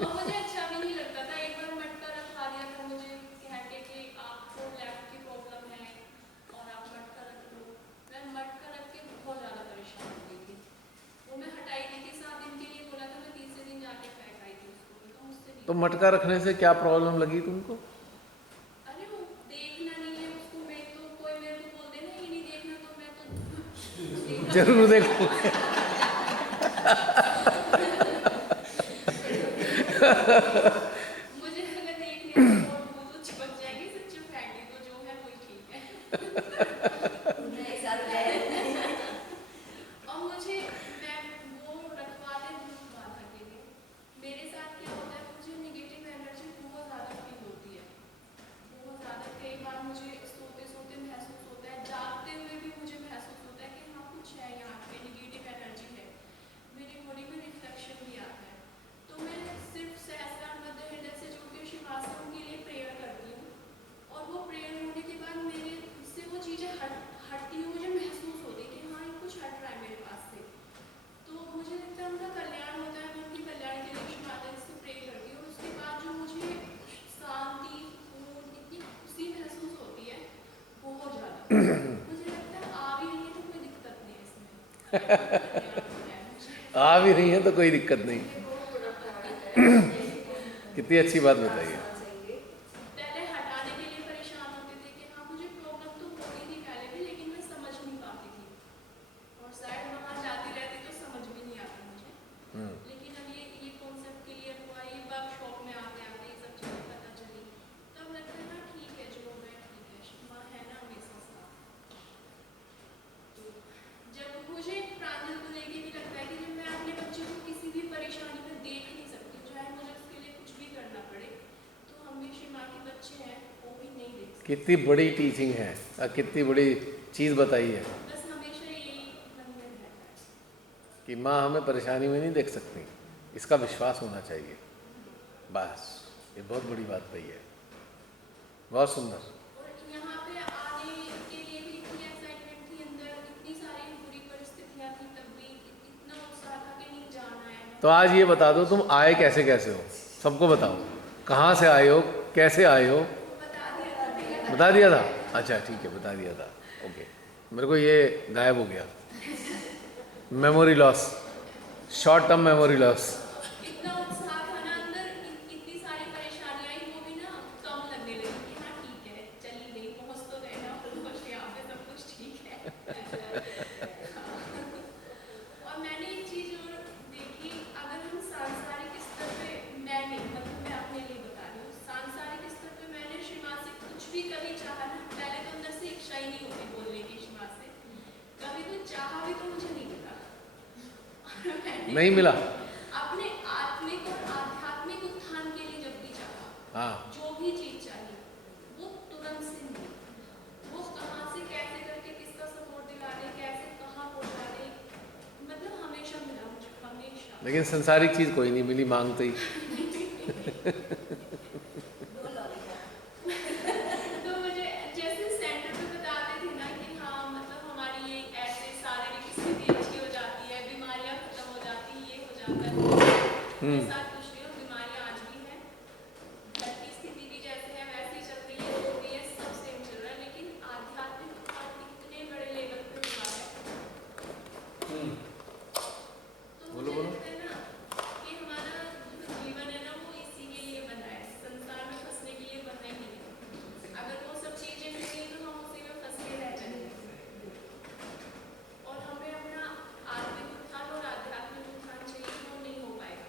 और मुझे अच्छा भी नहीं लगता था। एक बार मटका रखा दिया था मुझे कह के कि आपको लेफ्ट की प्रॉब्लम है और आप मटका रख लो। मैं मटका रख के बहुत ज़्यादा परेशान हो गई थी। वो मैं हटाई दी थी, 7 दिन के लिए बोला था, मैं तीसरे दिन जाके फेंक आई थी उसको। तो मुझसे नहीं। तो मटका रखने से क्या प्रॉब्लम लगी तुमको? अरे वो देखना नहीं है उसको, मैं तो कोई मेरे को बोल देना ये नहीं देखना, तो मैं तो जरूर देखो। मुझे अगर देखने को वो तो चिपक जाएगी, सच्ची फेंकी तो जो है वही ठीक है। और मुझे मैं वो रखवाते धूप बाधा के लिए मेरे साथ क्या होता है, मुझे नेगेटिव एनर्जी बहुत ज़्यादा फील होती है, बहुत ज़्यादा। कई बार मुझे सोते सोते महसूस होता है, जागते हुए भी मुझे महसूस होता है कि हाँ कुछ है यहाँ पे, नेगेटिव एनर्जी है। मेरी बॉडी में रिफ्लेक्शन भी आता है। तो मैं सिर्फ सहस्त्रार मध्य हृदय से जुड़ के शिवासन के लिए प्रेयर करती हूँ, और वो प्रेयर होने के बाद मेरे से वो चीज़ें मुझे लगता है आ भी रही है तो कोई दिक्कत नहीं है इसमें। आ भी रही है तो कोई दिक्कत नहीं। कितनी अच्छी बात बताइए। पहले हटाने के लिए परेशान होते थे कि हाँ मुझे प्रॉब्लम तो होती थी पहले भी, लेकिन मैं समझ नहीं पाती थी और शायद वहाँ जाती रहती तो समझ भी नहीं आती मुझे। लेकिन अब ये कॉन्सेप्ट क्लियर हुआ, ये वर्कशॉप में आते आते ये सब चीज़ें पता चली, तब लगता है ना ठीक है जो है ठीक है, माँ है ना हमेशा साथ। जब मुझे प्रांजल को लेके भी लगता है कि जब मैं अपने बच्चे को किसी भी परेशानी में देख नहीं सकती, चाहे मुझे उसके लिए कुछ भी करना पड़े, तो हमेशा माँ के बच्चे हैं वो भी नहीं देख सकते। कितनी बड़ी टीचिंग है और कितनी बड़ी चीज़ बताई है बस हमेशा यही मन में रहता है। कि माँ हमें परेशानी में नहीं देख सकती, इसका विश्वास होना चाहिए। बस ये बहुत बड़ी बात कही है, बहुत सुंदर। और यहाँ पे आने के लिए भी इतनी एक्साइटमेंट थी अंदर, इतनी सारी बुरी परिस्थितियाँ थी, तब भी इतना उत्साह था कि नहीं जाना है। तो आज ये बता दो तुम आए कैसे कैसे हो, सबको बताओ। कहाँ से आए हो, कैसे आए हो? बता दिया था। अच्छा ठीक है, बता दिया था। ओके, मेरे को ये गायब हो गया, memory loss, short term memory loss. इतना उत्साह था ना अंदर, इतनी सारी परेशानियाँ आई, वो भी ना कम लगने लगी कि हाँ ठीक है चल ही गई, पहुँच तो गए ना, कुछ यहाँ पे सब कुछ ठीक है। और मैंने एक चीज़ और देखी, अगर हम सांसारिक स्तर पे, मैंने मतलब मैं अपने लिए बता रही हूँ, सांसारिक स्तर पे मैंने शिवा से कुछ भी कभी चाहा ना, पहले तो अंदर से इच्छा ही नहीं होती बोलने की शिवा से, कभी तो चाहा भी तो मुझे नहीं मिला। नहीं मिला। अपने आत्मिक और आध्यात्मिक उत्थान के लिए जब भी चाहा, हाँ, जो भी चीज चाहिए वो तुरंत से मिली। वो कहाँ से कैसे करके किसका सपोर्ट दिला दे, कैसे कहाँ पहुँचा दे, मतलब हमेशा मिला मुझे, हमेशा। लेकिन संसारिक चीज़ कोई नहीं मिली, मांगते ही। तो मुझे जैसे सेंटर पे बताते थे ना कि हाँ मतलब हमारी ये ऐसे शारीरिक स्थिति अच्छी हो जाती है, बीमारियां खत्म हो जाती है, ये हो जाता है। मेरे साथ कुछ नहीं, और बीमारियां आज भी हैं, घर की स्थिति भी जैसे है वैसे ही चल रही है, जो भी है सब सेम चल रहा है, लेकिन आध्यात्मिक उत्थान इतने बड़े लेवल पे हुआ है। तो मुझे लगता है ना कि हमारा जो जीवन है ना वो इसी के लिए बना है, संसार में फंसने के लिए बना ही नहीं है। अगर वो सब चीजें मिल गई तो हम उसी में फंस के रह जाएंगे, और हमें अपना आत्मिक उत्थान और आध्यात्मिक उत्थान चाहिए, वो नहीं हो पाएगा।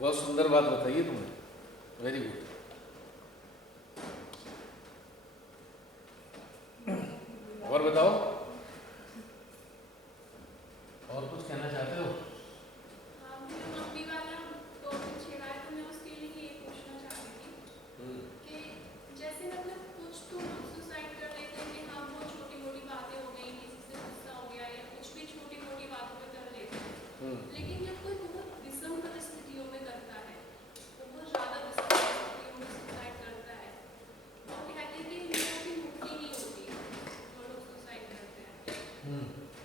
बहुत सुंदर बात बताइए तुमने, वेरी गुड। और बताओ, और कुछ कहना चाहते हो? हाँ, मेरा मम्मी वाला टॉपिक छेड़ा है, तो मैं उसके लिए ये पूछना चाहती थी कि जैसे मतलब कुछ तो लोग सुसाइड कर लेते हैं कि हाँ बहुत छोटी मोटी बातें हो गई, किसी से गुस्सा हो गया या कुछ भी छोटी मोटी बातों पे कर लेते हैं, लेकिन जब कोई बहुत विषम परिस्थितियों में करता है, बहुत ज़्यादा विषम परिस्थितियों में सुसाइड करता है, और कहते हैं कि लोगों की मुक्ति नहीं होती जो लोग सुसाइड करते हैं,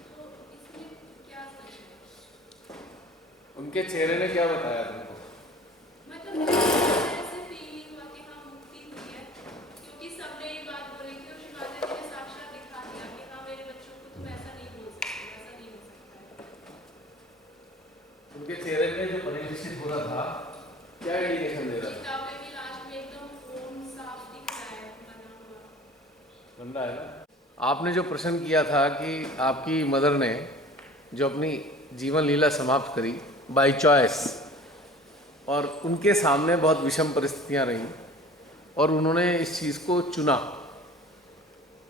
तो इसमें क्या सच है? उनके चेहरे ने क्या बताया तुमको? मतलब मुझे ऐसे फीलिंग हुआ कि हाँ मुक्ति हुई है, क्योंकि सबने ये बात बोली थी और शिवाजी जी ने साक्षात दिखा दिया कि हाँ मेरे बच्चों को तुम ऐसा नहीं बोल सकते, ऐसा नहीं हो सकता है। उनके चेहरे पे जो परिलक्षित हो रहा था, क्या इंडिकेशन दे रहा था? किताबें भी लास्ट में एकदम ओम साफ दिख रहा है, बना हुआ। बन रहा है ना? आपने जो प्रश्न किया था कि आपकी मदर ने जो अपनी जीवन लीला समाप्त करी बाय चॉइस, और उनके सामने बहुत विषम परिस्थितियां रहीं, और उन्होंने इस चीज़ को चुना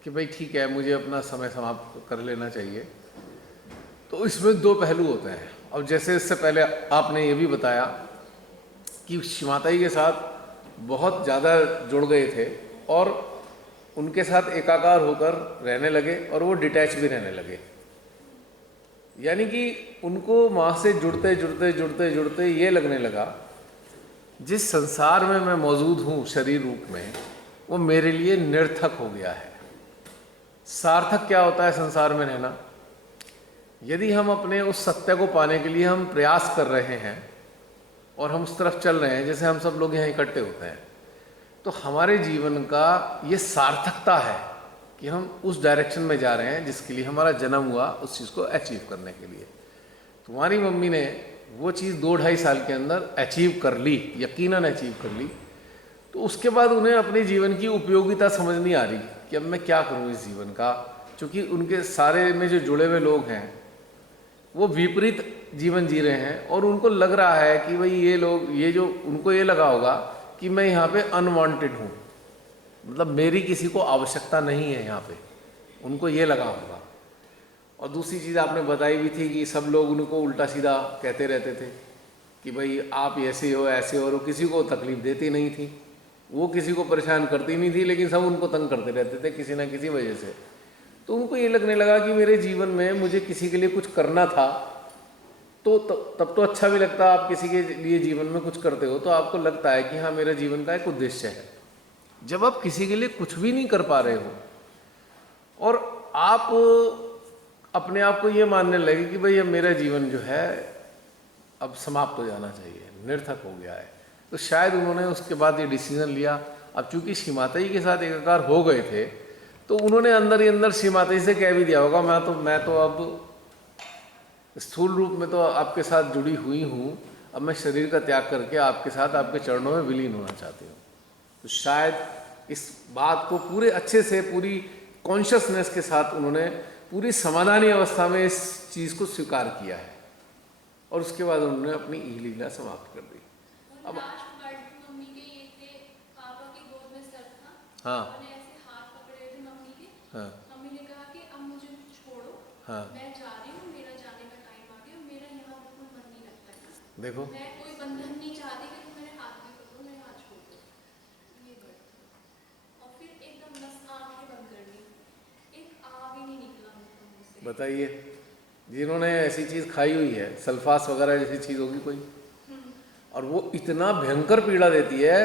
कि भाई ठीक है मुझे अपना समय समाप्त कर लेना चाहिए। तो इसमें दो पहलू होते हैं। और जैसे इससे पहले आपने ये भी बताया कि शिमाता जी के साथ बहुत ज़्यादा जुड़ गए थे और उनके साथ एकाकार होकर रहने लगे, और वो डिटैच भी रहने लगे। यानी कि उनको माँ से जुड़ते जुड़ते जुड़ते जुड़ते ये लगने लगा जिस संसार में मैं मौजूद हूँ शरीर रूप में, वो मेरे लिए निरर्थक हो गया है। सार्थक क्या होता है संसार में रहना? यदि हम अपने उस सत्य को पाने के लिए हम प्रयास कर रहे हैं और हम उस तरफ चल रहे हैं, जैसे हम सब लोग यहाँ इकट्ठे होते हैं, तो हमारे जीवन का ये सार्थकता है कि हम उस डायरेक्शन में जा रहे हैं जिसके लिए हमारा जन्म हुआ, उस चीज़ को अचीव करने के लिए। तुम्हारी मम्मी ने वो चीज़ 2-2.5 साल के अंदर अचीव कर ली, यकीनन अचीव कर ली। तो उसके बाद उन्हें अपने जीवन की उपयोगिता समझ नहीं आ रही कि अब मैं क्या करूं इस जीवन का, क्योंकि उनके सारे में जो जुड़े हुए लोग हैं वो विपरीत जीवन जी रहे हैं और उनको लग रहा है कि भाई ये लोग, ये जो उनको ये लगा होगा कि मैं यहाँ पे अनवांटेड हूँ, मतलब मेरी किसी को आवश्यकता नहीं है यहाँ पे, उनको ये लगा होगा। और दूसरी चीज़ आपने बताई भी थी कि सब लोग उनको उल्टा सीधा कहते रहते थे कि भाई आप ऐसे हो ऐसे हो, और किसी को तकलीफ देती नहीं थी, वो किसी को परेशान करती नहीं थी, लेकिन सब उनको तंग करते रहते थे किसी ना किसी वजह से। तो उनको ये लगने लगा कि मेरे जीवन में मुझे किसी के लिए कुछ करना था, तो तब तो अच्छा भी लगता है। आप किसी के लिए जीवन में कुछ करते हो तो आपको लगता है कि हाँ मेरा जीवन का एक उद्देश्य है। जब आप किसी के लिए कुछ भी नहीं कर पा रहे हो और आप अपने आप को ये मानने लगे कि भाई अब मेरा जीवन जो है अब समाप्त हो जाना चाहिए, निरर्थक हो गया है, तो शायद उन्होंने उसके बाद ये डिसीजन लिया। अब चूंकि श्री माता जी के साथ एकाकार हो गए थे तो उन्होंने अंदर ही अंदर श्री माता जी से कह भी दिया होगा मैं तो अब स्थूल रूप में तो आपके साथ जुड़ी हुई हूँ, अब मैं शरीर का त्याग करके आपके साथ आपके चरणों में विलीन होना चाहती हूँ। तो शायद इस बात को पूरे अच्छे से, पूरी कॉन्शियसनेस के साथ उन्होंने पूरी समाधानी अवस्था में इस चीज़ को स्वीकार किया है और उसके बाद उन्होंने अपनी ई लीला समाप्त कर दी। अब मम्मी के ये थे, पापा की गोद में सर था, हाँ, ऐसे हाथ पकड़े थे मम्मी के। हाँ, मम्मी ने कहा कि अब मुझे छोड़ो, हाँ, मैं जा रही हूँ, मेरा जाने का टाइम आ गया, मेरा यहाँ बिल्कुल मन नहीं लगता है। देखो मैं कोई बंधन नहीं चाहती कि तुम मेरे हाथ में पकड़ो, मेरे हाथ छोड़ दो, ये कर। और फिर एकदम बस आंखें बंद कर ली, एक आग ही नहीं निकला मुझसे। बताइए, जिन्होंने ऐसी चीज़ खाई हुई है, सल्फास वगैरह जैसी चीज़ होगी कोई, और वो इतना भयंकर पीड़ा देती है,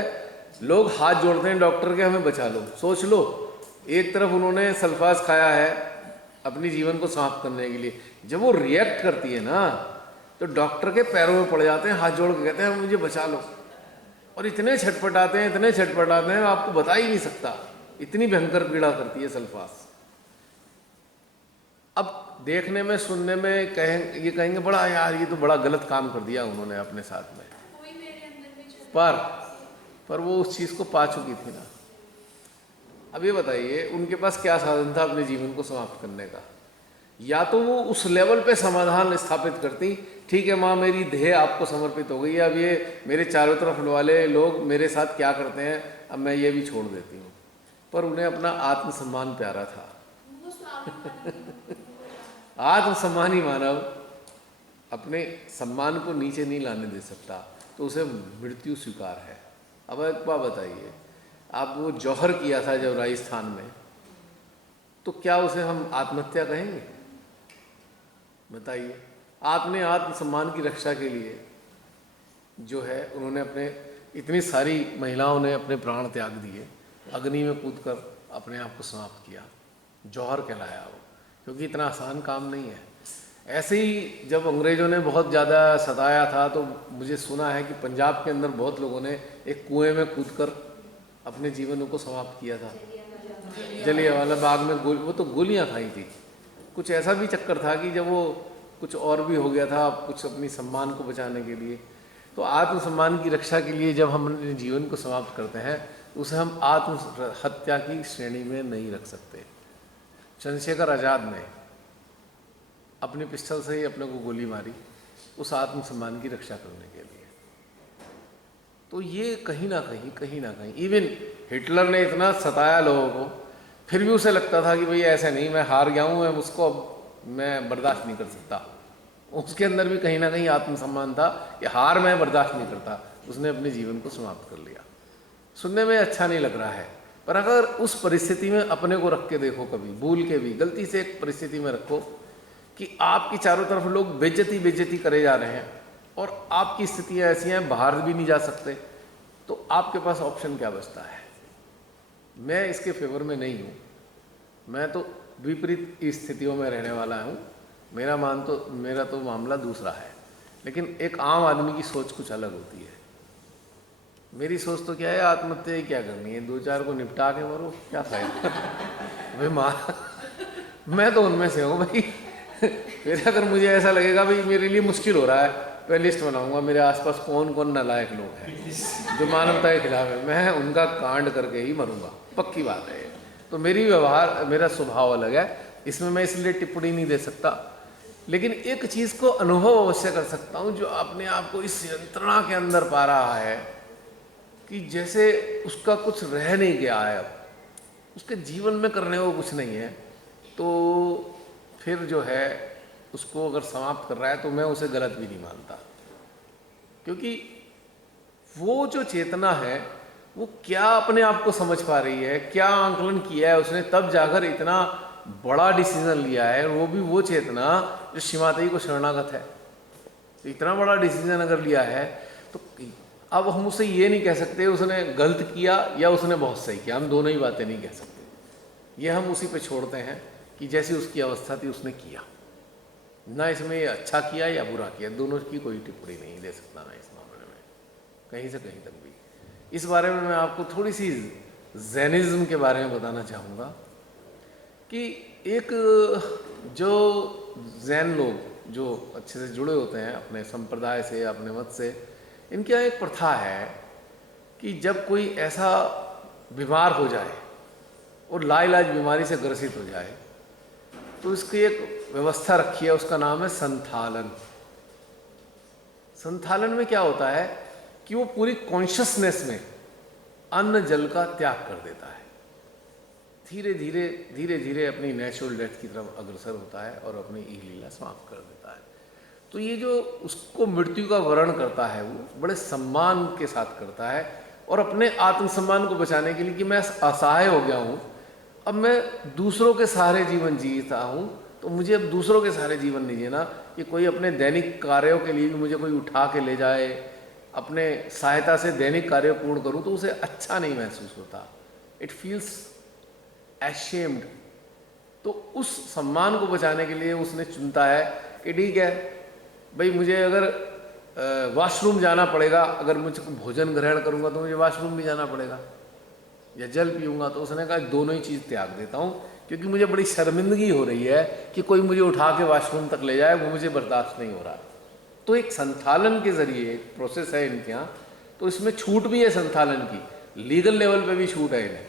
लोग हाथ जोड़ते हैं डॉक्टर के हमें बचा लो। सोच लो, एक तरफ उन्होंने सल्फास खाया है अपनी जीवन को समाप्त करने के लिए, जब वो रिएक्ट करती है ना तो डॉक्टर के पैरों में पड़ जाते हैं, हाथ जोड़ के कहते हैं मुझे बचा लो, और इतने छटपटाते हैं, इतने छटपटाते हैं, आपको बता ही नहीं सकता, इतनी भयंकर पीड़ा करती है सल्फास। अब देखने में, सुनने में ये कहेंगे बड़ा यार ये तो बड़ा गलत काम कर दिया उन्होंने अपने साथ में, पर वो उस चीज़ को पा चुकी थी ना। अब ये बताइए उनके पास क्या साधन था अपने जीवन को समाप्त करने का? या तो वो उस लेवल पे समाधान स्थापित करती, ठीक है माँ मेरी देह आपको समर्पित हो गई है, अब ये मेरे चारों तरफ वाले लोग मेरे साथ क्या करते हैं अब मैं ये भी छोड़ देती हूँ, पर उन्हें अपना आत्मसम्मान प्यारा था। आत्मसम्मानी मानव अपने सम्मान को नीचे नहीं लाने दे सकता, तो उसे मृत्यु स्वीकार है। अब एक बात बताइए, आप वो जौहर किया था जब राजस्थान में, तो क्या उसे हम आत्महत्या कहेंगे? बताइए। आपने आत्मसम्मान की रक्षा के लिए जो है उन्होंने अपने, इतनी सारी महिलाओं ने अपने प्राण त्याग दिए, अग्नि में कूदकर अपने आप को समाप्त किया, जौहर कहलाया वो, क्योंकि इतना आसान काम नहीं है। ऐसे ही जब अंग्रेज़ों ने बहुत ज़्यादा सताया था तो मुझे सुना है कि पंजाब के अंदर बहुत लोगों ने एक कुएं में कूदकर अपने जीवनों को समाप्त किया था। जलियांवाला बाग में वो तो गोलियां खाई थी। कुछ ऐसा भी चक्कर था कि जब वो कुछ और भी हो गया था, कुछ अपनी सम्मान को बचाने के लिए। तो आत्मसम्मान की रक्षा के लिए जब हम अपने जीवन को समाप्त करते हैं उसे हम आत्महत्या की श्रेणी में नहीं रख सकते। चंद्रशेखर आज़ाद ने अपने पिस्टल से ही अपने को गोली मारी उस आत्मसम्मान की रक्षा करने के लिए। तो ये कहीं ना कहीं इवन हिटलर ने इतना सताया लोगों को, फिर भी उसे लगता था कि भाई ऐसे नहीं, मैं हार गया हूँ, मैं उसको अब मैं बर्दाश्त नहीं कर सकता। उसके अंदर भी कहीं ना कहीं आत्मसम्मान था कि हार मैं बर्दाश्त नहीं करता, उसने अपने जीवन को समाप्त कर लिया। सुनने में अच्छा नहीं लग रहा है, पर अगर उस परिस्थिति में अपने को रख के देखो, कभी भूल के भी गलती से एक परिस्थिति में रखो कि आपकी चारों तरफ लोग बेइज्जती करे जा रहे हैं और आपकी स्थितियाँ ऐसी हैं बाहर भी नहीं जा सकते, तो आपके पास ऑप्शन क्या बचता है? मैं इसके फेवर में नहीं हूँ, मैं तो विपरीत स्थितियों में रहने वाला हूँ। मेरा तो मामला दूसरा है, लेकिन एक आम आदमी की सोच कुछ अलग होती है। मेरी सोच तो क्या है, आत्महत्या ही क्या करनी है, 2-4 को निपटा के मरो, क्या फायदा। भाई मैं तो उनमें से हूँ भाई। फिर अगर मुझे ऐसा लगेगा भाई मेरे लिए मुश्किल हो रहा है, मैं लिस्ट बनाऊंगा मेरे आसपास कौन कौन नालायक लोग हैं जो मानवता के खिलाफ है, मैं उनका कांड करके ही मरूंगा, पक्की बात है। तो मेरा स्वभाव अलग है, इसमें मैं इसलिए टिप्पणी नहीं दे सकता। लेकिन एक चीज़ को अनुभव अवश्य कर सकता हूँ, जो अपने आप को इस यंत्रणा के अंदर पा रहा है कि जैसे उसका कुछ रह नहीं गया है, अब उसके जीवन में करने को कुछ नहीं है, तो फिर जो है उसको अगर समाप्त कर रहा है तो मैं उसे गलत भी नहीं मानता। क्योंकि वो जो चेतना है वो क्या अपने आप को समझ पा रही है, क्या आंकलन किया है उसने, तब जाकर इतना बड़ा डिसीजन लिया है। वो भी वो चेतना जो श्रीमाता को शरणागत है, तो इतना बड़ा डिसीजन अगर लिया है तो अब हम उसे ये नहीं कह सकते उसने गलत किया या उसने बहुत सही किया, हम दोनों ही बातें नहीं कह सकते। ये हम उसी पे छोड़ते हैं कि जैसी उसकी अवस्था थी उसने किया, ना इसमें अच्छा किया या बुरा किया, दोनों की कोई टिप्पणी नहीं दे सकता मैं इस मामले में, कहीं से कहीं तक भी। इस बारे में मैं आपको थोड़ी सी जैनिज्म के बारे में बताना चाहूँगा कि एक जो जैन लोग जो अच्छे से जुड़े होते हैं अपने संप्रदाय से, अपने मत से, इनके यहाँ एक प्रथा है कि जब कोई ऐसा बीमार हो जाए और लाइलाज बीमारी से ग्रसित हो जाए तो इसकी एक व्यवस्था रखी है, उसका नाम है संथालन। संथालन में क्या होता है कि वो पूरी कॉन्शियसनेस में अन्न जल का त्याग कर देता है, धीरे धीरे अपनी नेचुरल डेथ की तरफ अग्रसर होता है और अपनी ई लीला समाप्त कर देता है। तो ये जो उसको मृत्यु का वर्ण करता है वो बड़े सम्मान के साथ करता है, और अपने आत्मसम्मान को बचाने के लिए कि मैं असहाय हो गया हूँ, अब मैं दूसरों के सहारे जीवन जीता हूँ, तो मुझे अब दूसरों के सहारे जीवन नहीं जीना, कि कोई अपने दैनिक कार्यों के लिए भी मुझे कोई उठा के ले जाए, अपने सहायता से दैनिक कार्य पूर्ण करूँ तो उसे अच्छा नहीं महसूस होता, इट फील्स एशेम्ड। तो उस सम्मान को बचाने के लिए उसने चुनता है कि ठीक है भाई, मुझे अगर वॉशरूम जाना पड़ेगा, अगर मुझे भोजन ग्रहण करूँगा तो मुझे वॉशरूम भी जाना पड़ेगा, या जल पीऊँगा, तो उसने कहा दोनों ही चीज़ त्याग देता हूँ, क्योंकि मुझे बड़ी शर्मिंदगी हो रही है कि कोई मुझे उठा के वॉशरूम तक ले जाए, वो मुझे बर्दाश्त नहीं हो रहा। तो एक संथालन के जरिए एक प्रोसेस है इनके यहाँ, तो इसमें छूट भी है संथालन की, लीगल लेवल पे भी छूट है इन्हें,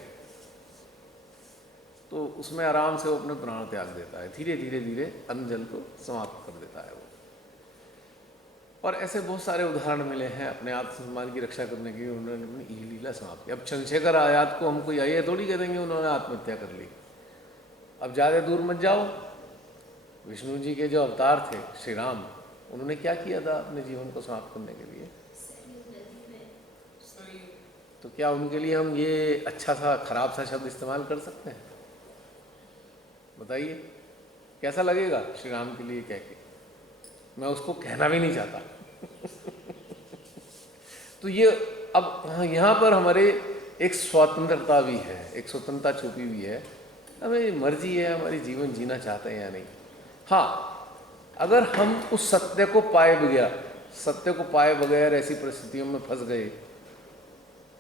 तो उसमें आराम से वो अपने प्राण त्याग देता है, धीरे धीरे अन्न जल को समाप्त कर देता है वो। और ऐसे बहुत सारे उदाहरण मिले हैं अपने आत्मसम्मान की रक्षा करने के लिए उन्होंने अपनी ई लीला समाप्त की। अब चंद्रशेखर आजाद को हम कोई आइए थोड़ी कह देंगे उन्होंने आत्महत्या कर ली। अब ज़्यादा दूर मत जाओ, विष्णु जी के जो अवतार थे श्री राम, उन्होंने क्या किया था अपने जीवन को समाप्त करने के लिए? तो क्या उनके लिए हम ये अच्छा सा खराब सा शब्द इस्तेमाल कर सकते हैं? बताइए कैसा लगेगा श्री राम के लिए कह के? मैं उसको कहना भी नहीं चाहता। तो ये अब यहाँ पर हमारे एक स्वतंत्रता भी है, एक स्वतंत्रता छुपी हुई है, हमें मर्जी है हमारी जीवन जीना चाहते हैं या नहीं। हाँ, अगर हम उस सत्य को पाए बगैर ऐसी परिस्थितियों में फंस गए,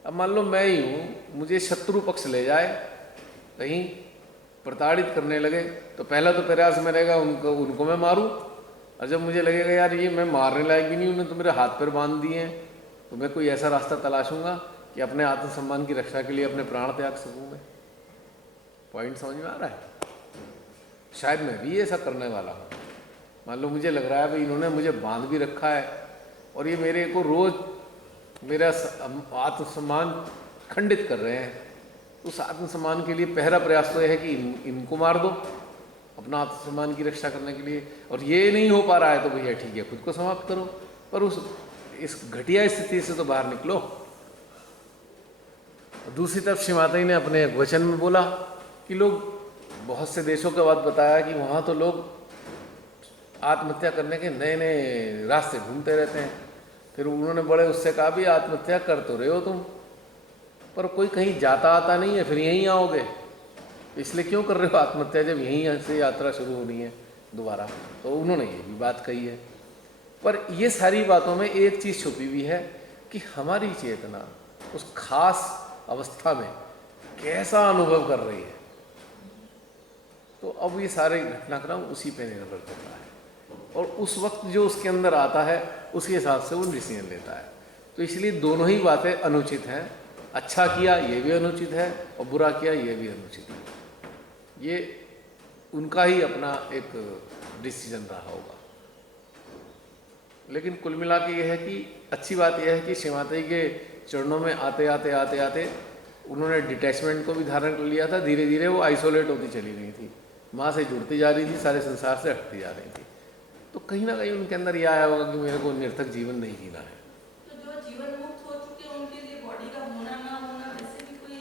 अब मान लो मैं ही हूँ, मुझे शत्रु पक्ष ले जाए कहीं प्रताड़ित करने लगे, तो पहला तो प्रयास में रहेगा उनको मैं मारूं, और जब मुझे लगेगा यार ये मैं मारने लायक भी नहीं, उन्होंने तो मेरे हाथ पैर बांध दिए हैं, तो मैं कोई ऐसा रास्ता तलाशूंगा कि अपने आत्मसम्मान की रक्षा के लिए अपने प्राण त्याग सकूँ मैं। पॉइंट समझ में आ रहा है? शायद मैं भी ऐसा करने वाला हूँ। मान लो मुझे लग रहा है भाई इन्होंने मुझे बांध भी रखा है और ये मेरे को रोज मेरा आत्मसम्मान खंडित कर रहे हैं, उस आत्मसम्मान के लिए पहला प्रयास तो यह है कि इनको मार दो अपना आत्मसम्मान की रक्षा करने के लिए, और ये नहीं हो पा रहा है तो भैया ठीक है खुद को समाप्त करो, पर इस घटिया स्थिति से तो बाहर निकलो। दूसरी तरफ श्री माता जी ने अपने एक वचन में बोला कि लोग बहुत से देशों के बाद बताया कि वहाँ तो लोग आत्महत्या करने के नए नए रास्ते ढूंढते रहते हैं। फिर उन्होंने बड़े उससे कहा भी आत्महत्या कर तो रहे हो तुम, पर कोई कहीं जाता आता नहीं है, फिर यहीं आओगे, इसलिए क्यों कर रहे हो आत्महत्या जब यहीं से यात्रा शुरू होनी है दोबारा। तो उन्होंने ये भी बात कही है। पर ये सारी बातों में एक चीज़ छुपी हुई है कि हमारी चेतना उस खास अवस्था में कैसा अनुभव कर रही है। तो अब ये सारे घटनाक्रम उसी पे निर्भर करता है, और उस वक्त जो उसके अंदर आता है उसके हिसाब से वो डिसीजन लेता है। तो इसलिए दोनों ही बातें अनुचित हैं। अच्छा किया ये भी अनुचित है, और बुरा किया ये भी अनुचित है। ये उनका ही अपना एक डिसीजन रहा होगा। लेकिन कुल मिला के ये है कि अच्छी बात यह है कि श्री माता जी के चरणों में आते आते आते आते उन्होंने डिटैचमेंट को भी धारण कर लिया था। धीरे धीरे वो आइसोलेट होती चली गई थी, माँ से जुड़ती जा रही थी, सारे संसार से हटती जा रही थी। तो कहीं ना कहीं उनके अंदर यह आया होगा कि मेरे को निरर्थक जीवन नहीं जीना है। तो जो जीवन मुक्त हो चुके हैं उनके लिए बॉडी का होना ना होना वैसे भी कोई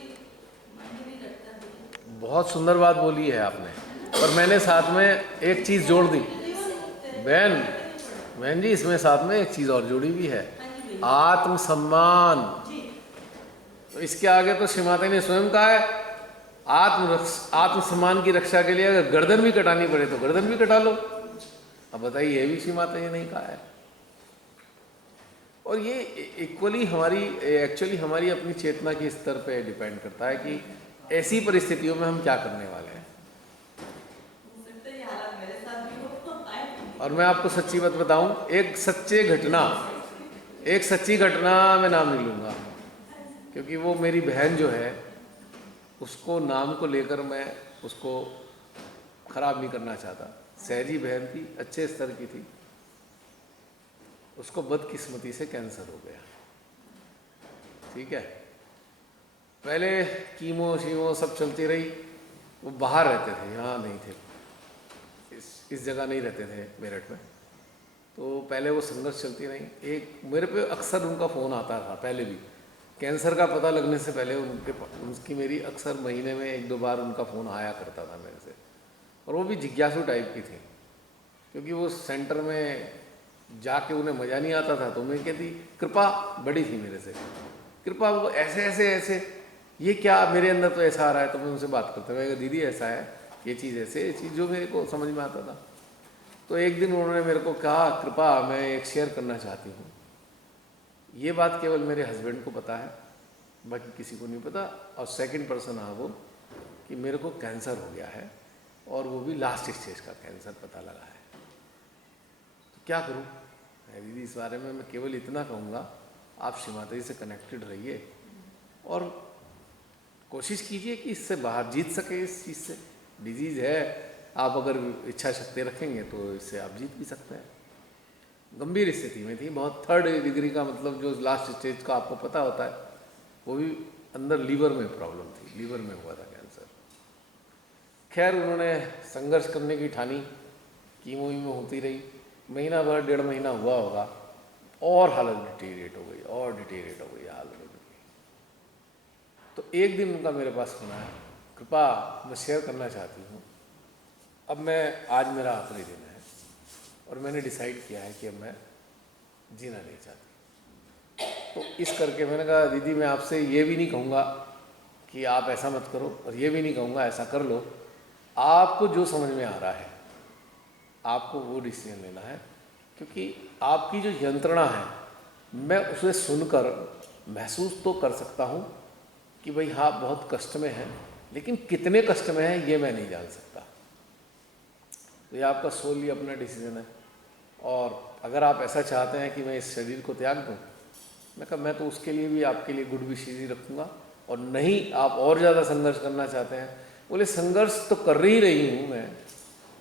मायने नहीं रखता है। बहुत सुंदर बात बोली है आपने, और मैंने साथ में एक चीज़ जोड़ दी बहन जी, इसमें साथ में एक चीज़ और जोड़ी भी है, आत्मसम्मान। तो इसके आगे तो श्री माता ने स्वयं कहा है, आत्मसम्मान की रक्षा के लिए अगर गर्दन भी कटानी पड़े तो गर्दन भी कटा लो। अब बताइए, ये भी श्री माता ने नहीं कहा है। और ये इक्वली एक्चुअली हमारी अपनी चेतना के स्तर पे डिपेंड करता है कि ऐसी परिस्थितियों में हम क्या करने वाले हैं। और मैं आपको सच्ची बात बताऊं, एक सच्ची घटना मैं नाम नहीं लूँगा, क्योंकि वो मेरी बहन जो है उसको नाम को लेकर मैं उसको खराब नहीं करना चाहता। सहजी बहन थी, अच्छे स्तर की थी, उसको बदकिस्मती से कैंसर हो गया। ठीक है, पहले कीमो शीमो सब चलती रही। वो बाहर रहते थे, यहाँ नहीं थे, इस जगह नहीं रहते थे मेरठ में। तो पहले वो संघर्ष चलती रही। एक मेरे पे अक्सर उनका फ़ोन आता था, पहले भी कैंसर का पता लगने से पहले उसकी मेरी अक्सर महीने में 1-2 बार उनका फ़ोन आया करता था मेरे से। और वो भी जिज्ञासु टाइप की थी, क्योंकि वो सेंटर में जाके उन्हें मज़ा नहीं आता था। तो मैं कहती, कृपा बड़ी थी मेरे से, कृपा वो ऐसे ऐसे ऐसे, ये क्या मेरे अंदर तो ऐसा आ रहा है। तो मैं उनसे बात करता, मैं कहा दीदी ऐसा है, ये चीज़ ऐसे, ये चीज़ जो मेरे को समझ में आता था। तो एक दिन उन्होंने मेरे को कहा, कृपा मैं एक शेयर करना चाहती हूँ। ये बात केवल मेरे हस्बैंड को पता है, बाकी किसी को नहीं पता। और सेकंड पर्सन आ वो कि मेरे को कैंसर हो गया है, और वो भी लास्ट स्टेज का कैंसर पता लगा है। तो क्या करूँ? दीदी इस बारे में मैं केवल इतना कहूँगा, आप श्री माता जी से कनेक्टेड रहिए और कोशिश कीजिए कि इससे बाहर जीत सके। इस चीज़ से डिजीज़ है, आप अगर इच्छा शक्ति रखेंगे तो इससे आप जीत भी सकते हैं। गंभीर स्थिति में थी, बहुत 3rd डिग्री का, मतलब जो लास्ट स्टेज का आपको पता होता है, वो भी अंदर लीवर में प्रॉब्लम थी, लीवर में हुआ था कैंसर। खैर उन्होंने संघर्ष करने की ठानी, कीमो वीमो होती रही, महीना भर 1.5 महीना हुआ होगा, और हालत डिटेरिएट हो गई हालत। तो एक दिन उनका मेरे पास फोन आया, कृपा मैं शेयर करना चाहती हूँ, अब आज मेरा आखिरी दिन है और मैंने डिसाइड किया है कि अब मैं जीना नहीं चाहती। तो इस करके मैंने कहा, दीदी मैं आपसे ये भी नहीं कहूँगा कि आप ऐसा मत करो, और ये भी नहीं कहूँगा ऐसा कर लो। आपको जो समझ में आ रहा है आपको वो डिसीजन लेना है, क्योंकि आपकी जो यंत्रणा है मैं उसे सुनकर महसूस तो कर सकता हूँ कि भाई हाँ बहुत कष्ट में है, लेकिन कितने कष्ट में है ये मैं नहीं जान सकता। तो ये आपका सोली अपना डिसीजन है। और अगर आप ऐसा चाहते हैं कि मैं इस शरीर को त्याग दूँ, मैं तो उसके लिए भी आपके लिए गुड विशेष ही रखूँगा। और नहीं आप और ज़्यादा संघर्ष करना चाहते हैं, बोले संघर्ष तो कर ही रही हूँ मैं,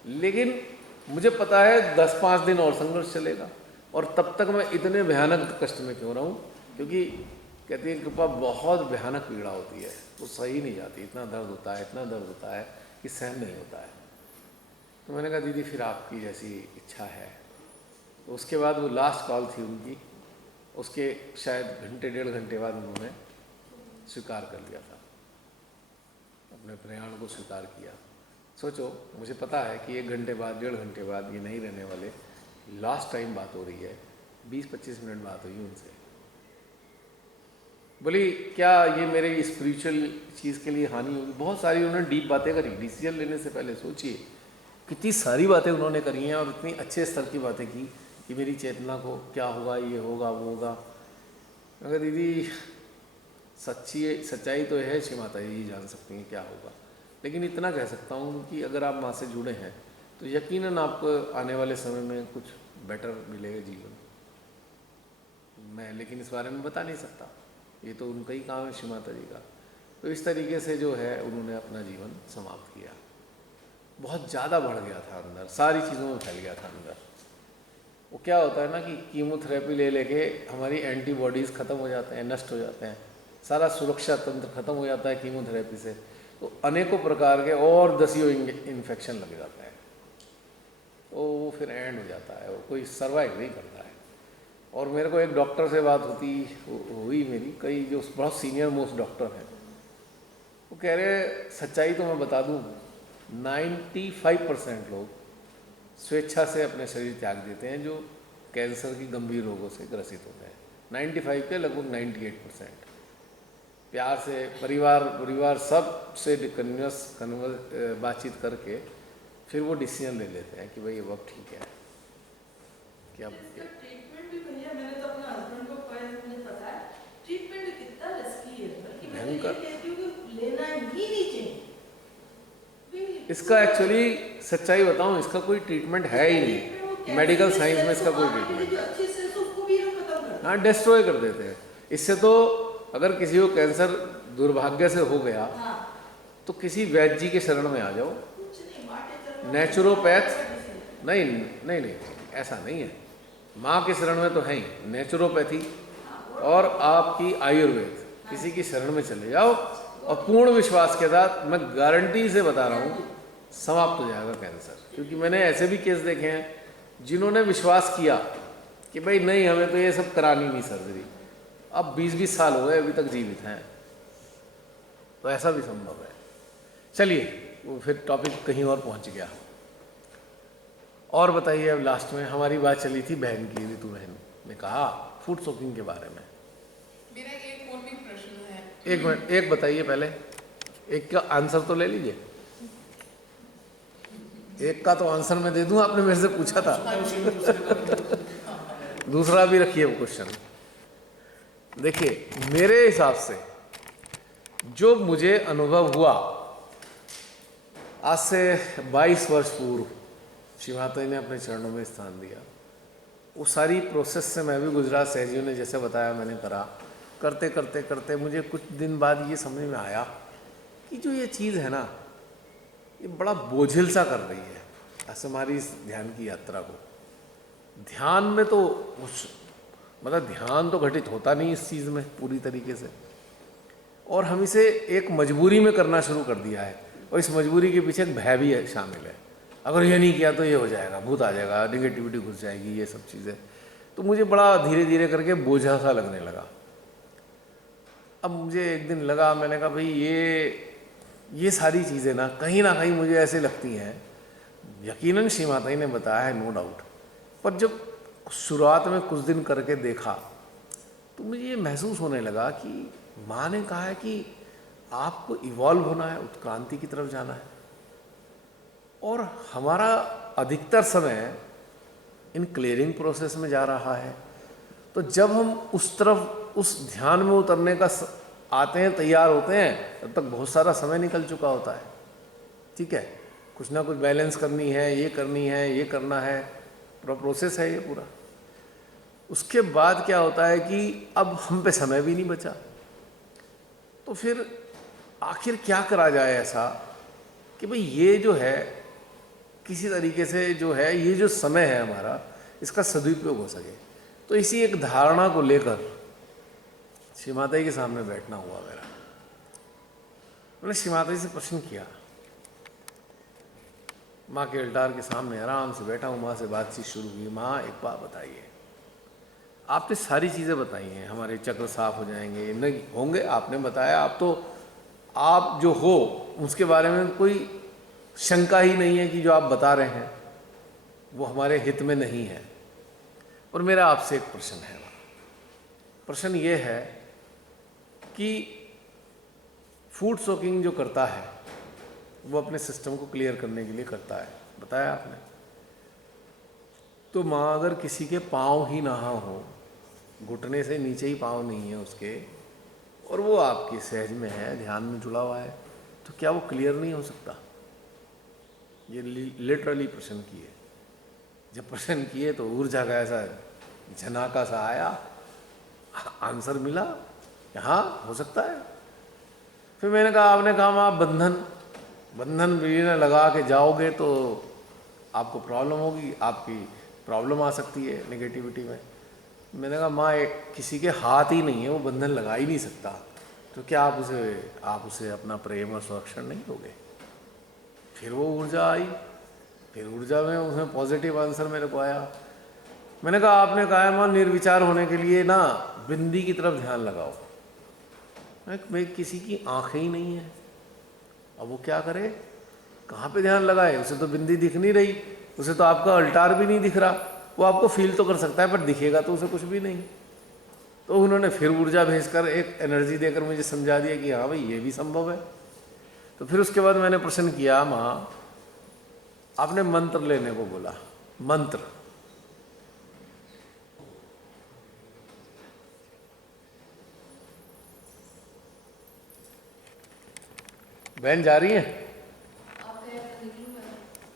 लेकिन मुझे पता है 10-5 दिन और संघर्ष चलेगा, और तब तक मैं इतने भयानक कष्ट में क्यों रहूँ। क्योंकि कहती है कृपा बहुत भयानक पीड़ा होती है, वो सही नहीं जाती, इतना दर्द होता है कि सहन नहीं होता है। तो मैंने कहा दीदी फिर आपकी जैसी इच्छा है। तो उसके बाद वो लास्ट कॉल थी उनकी, उसके शायद 1-1.5 घंटे बाद उन्होंने स्वीकार कर लिया था, अपने प्रयाण को स्वीकार किया। सोचो, मुझे पता है कि 1 घंटे बाद 1.5 घंटे बाद ये नहीं रहने वाले। लास्ट टाइम बात हो रही है, 20-25 मिनट बात हुई उनसे। बोली क्या ये मेरे स्पिरिचुअल चीज़ के लिए हानि होगी? बहुत सारी उन्होंने डीप बातें करी। डिसीजन लेने से पहले सोचिए कितनी सारी बातें उन्होंने करी हैं, और इतनी अच्छे स्तर की बातें की कि मेरी चेतना को क्या होगा, ये होगा, वो होगा। मगर दीदी सच्चाई तो है, श्री माता जी जान सकती हैं क्या होगा, लेकिन इतना कह सकता हूँ कि अगर आप माँ से जुड़े हैं तो यकीनन आपको आने वाले समय में कुछ बेटर मिलेगा जीवन में, लेकिन इस बारे में बता नहीं सकता, ये तो उनका ही काम है श्री माता जी का। तो इस तरीके से जो है उन्होंने अपना जीवन समाप्त किया। बहुत ज़्यादा बढ़ गया था अंदर, सारी चीज़ों में फैल गया था अंदर। वो क्या होता है ना कि कीमोथेरेपी ले लेके हमारी एंटीबॉडीज़ ख़त्म हो जाते हैं, नष्ट हो जाते हैं, सारा सुरक्षा तंत्र खत्म हो जाता है कीमोथेरेपी से, तो अनेकों प्रकार के और दसियों इन्फेक्शन लग जाता है, तो वो फिर एंड हो जाता है, वो कोई सर्वाइव नहीं करता है। और मेरे को एक डॉक्टर से बात हुई मेरी, कई जो बहुत सीनियर मोस्ट डॉक्टर हैं, वो कह रहे सच्चाई तो मैं बता दूँ, 95% लोग स्वेच्छा से अपने शरीर त्याग देते हैं जो कैंसर की गंभीर रोगों से ग्रसित होते हैं। 95 के लगभग 98% प्यार से परिवार सब से बातचीत करके फिर वो डिसीजन ले लेते हैं कि भाई अब ठीक है। क्या ट्रीटमेंट भी भैया, मैंने तो अपने हस्बैंड को मुझे पता है ट्रीटमेंट कितना रिस्की है, बल्कि मैं ये कहती हूँ कि लेना ही नहीं चाहिए। इसका एक्चुअली सच्चाई बताऊं, इसका कोई ट्रीटमेंट है ही नहीं, मेडिकल साइंस में इसका कोई ट्रीटमेंट नहीं। हाँ, डिस्ट्रॉय कर देते हैं इससे। तो अगर किसी को कैंसर दुर्भाग्य से हो गया तो किसी वैद्य जी के शरण में आ जाओ, नेचुरोपैथ नहीं, ऐसा नहीं है। माँ के शरण में तो है ही नेचुरोपैथी और आपकी आयुर्वेद, किसी की शरण में चले जाओ और पूर्ण विश्वास के साथ मैं गारंटी से बता रहा हूँ समाप्त हो जाएगा कैंसर। क्योंकि मैंने ऐसे भी केस देखे हैं जिन्होंने विश्वास किया कि भाई नहीं, हमें तो ये सब करानी नहीं सर्जरी, अब 20-20 साल हो गए अभी तक जीवित हैं, तो ऐसा भी संभव है। चलिए, वो फिर टॉपिक कहीं और पहुंच गया। और बताइए, अब लास्ट में हमारी बात चली थी बहन की, ऋतु बहन ने कहा फूड सोकिंग के बारे में। मेरा एक और भी प्रश्न है। एक मिनट, एक बताइए पहले, एक का आंसर तो ले लीजिए। एक का तो आंसर मैं दे दूं, आपने मेरे से पूछा था। दूसरा भी रखिए क्वेश्चन। देखिए, मेरे हिसाब से जो मुझे अनुभव हुआ आज से 22 वर्ष पूर्व, श्री माता जी ने अपने चरणों में स्थान दिया, वो सारी प्रोसेस से मैं भी गुजरा। सहजियों ने जैसे बताया मैंने करा, करते करते करते मुझे कुछ दिन बाद ये समझ में आया कि जो ये चीज़ है ना, ये बड़ा बोझिल सा कर रही है ऐसे हमारी इस ध्यान की यात्रा को। ध्यान में तो मतलब ध्यान तो घटित होता नहीं इस चीज़ में पूरी तरीके से, और हम इसे एक मजबूरी में करना शुरू कर दिया है, और इस मजबूरी के पीछे एक भय भी है शामिल है। अगर ये नहीं किया तो ये हो जाएगा, भूत आ जाएगा, निगेटिविटी घुस जाएगी, ये सब चीज़ें। तो मुझे बड़ा धीरे धीरे करके बोझा सा लगने लगा। अब मुझे एक दिन लगा, मैंने कहा भाई ये सारी चीज़ें ना कहीं मुझे ऐसे लगती हैं, यकीनन श्री माता जी ने बताया है, नो डाउट, पर जब शुरुआत में कुछ दिन करके देखा तो मुझे ये महसूस होने लगा कि माँ ने कहा है कि आपको इवॉल्व होना है, उत्क्रांति की तरफ जाना है, और हमारा अधिकतर समय इन क्लियरिंग प्रोसेस में जा रहा है। तो जब हम उस तरफ, उस ध्यान में उतरने का आते हैं, तैयार होते हैं, तब तक बहुत सारा समय निकल चुका होता है। ठीक है, कुछ ना कुछ बैलेंस करनी है, ये करनी है, ये करना है, पूरा प्रोसेस है ये पूरा। उसके बाद क्या होता है कि अब हम पे समय भी नहीं बचा, तो फिर आखिर क्या करा जाए ऐसा कि भाई ये जो है किसी तरीके से जो है, ये जो समय है हमारा, इसका सदुपयोग हो सके। तो इसी एक धारणा को लेकर श्री माता जी के सामने बैठना हुआ मेरा। मैंने श्री माता जी से प्रश्न किया, माँ के अल्टार के सामने आराम से बैठा हूँ, माँ से बातचीत शुरू हुई। माँ, एक बात बताइए, आपने सारी चीज़ें बताई हैं, हमारे चक्र साफ हो जाएंगे, नहीं होंगे, आपने बताया, आप जो हो उसके बारे में कोई शंका ही नहीं है कि जो आप बता रहे हैं वो हमारे हित में नहीं है। और मेरा आपसे एक प्रश्न है, प्रश्न ये है कि फूड सोकिंग जो करता है वो अपने सिस्टम को क्लियर करने के लिए करता है, बताया आपने। तो माँ, अगर किसी के पाँव ही ना हो, घुटने से नीचे ही पाँव नहीं है उसके, और वो आपकी सहज में है, ध्यान में जुड़ा हुआ है, तो क्या वो क्लियर नहीं हो सकता? ये लिटरली प्रश्न किए। जब प्रश्न किए तो ऊर्जा का ऐसा झनाका सा आया, आंसर मिला, हाँ हो सकता है। फिर मैंने कहा, आपने कहा आप बंधन भी न लगा के जाओगे तो आपको प्रॉब्लम होगी, आपकी प्रॉब्लम आ सकती है नेगेटिविटी में। मैंने कहा माँ, किसी के हाथ ही नहीं है, वो बंधन लगा ही नहीं सकता, तो क्या आप उसे अपना प्रेम और संरक्षण नहीं दोगे? फिर वो ऊर्जा आई, फिर ऊर्जा में उसमें पॉजिटिव आंसर मेरे को आया। मैंने कहा आपने कहा है माँ, निर्विचार होने के लिए ना बिंदी की तरफ ध्यान लगाओ। मैं किसी की आंखें ही नहीं है, अब वो क्या करे, कहाँ पे ध्यान लगाए? उसे तो बिंदी दिख नहीं रही, उसे तो आपका अल्टार भी नहीं दिख रहा। वो आपको फील तो कर सकता है पर दिखेगा तो उसे कुछ भी नहीं। तो उन्होंने फिर ऊर्जा भेजकर एक एनर्जी देकर मुझे समझा दिया कि हाँ भाई ये भी संभव है। तो फिर उसके बाद मैंने प्रश्न किया, माँ आपने मंत्र लेने को बोला, मंत्र बहन जा रही है?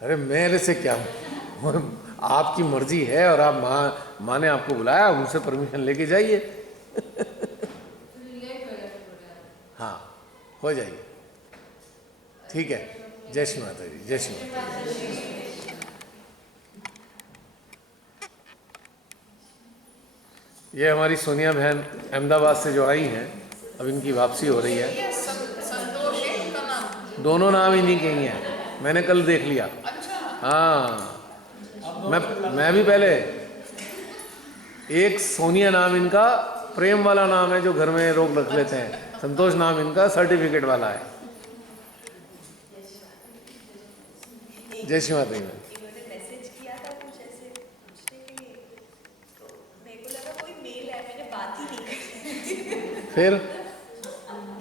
अरे मेरे से क्या, आपकी मर्जी है और आप माँ ने आपको बुलाया, उनसे परमिशन लेके जाइए। हाँ हो जाइए, ठीक है। जय श्री माता जी, जय श्री माता जी। ये हमारी सोनिया बहन अहमदाबाद से जो आई हैं, अब इनकी वापसी हो रही है। दोनों नाम इन्हीं के ही हैं, मैंने कल देख लिया। हाँ मैं भी पहले, एक सोनिया नाम इनका प्रेम वाला नाम है जो घर में लोग रख लेते हैं, संतोष नाम इनका सर्टिफिकेट वाला है। जय श्री माता जी। इन्होंने मैसेज किया था कुछ ऐसे पूछने के लिए, तो मेरे को लगा कोई मेल है, मैंने बात ही नहीं की। फिर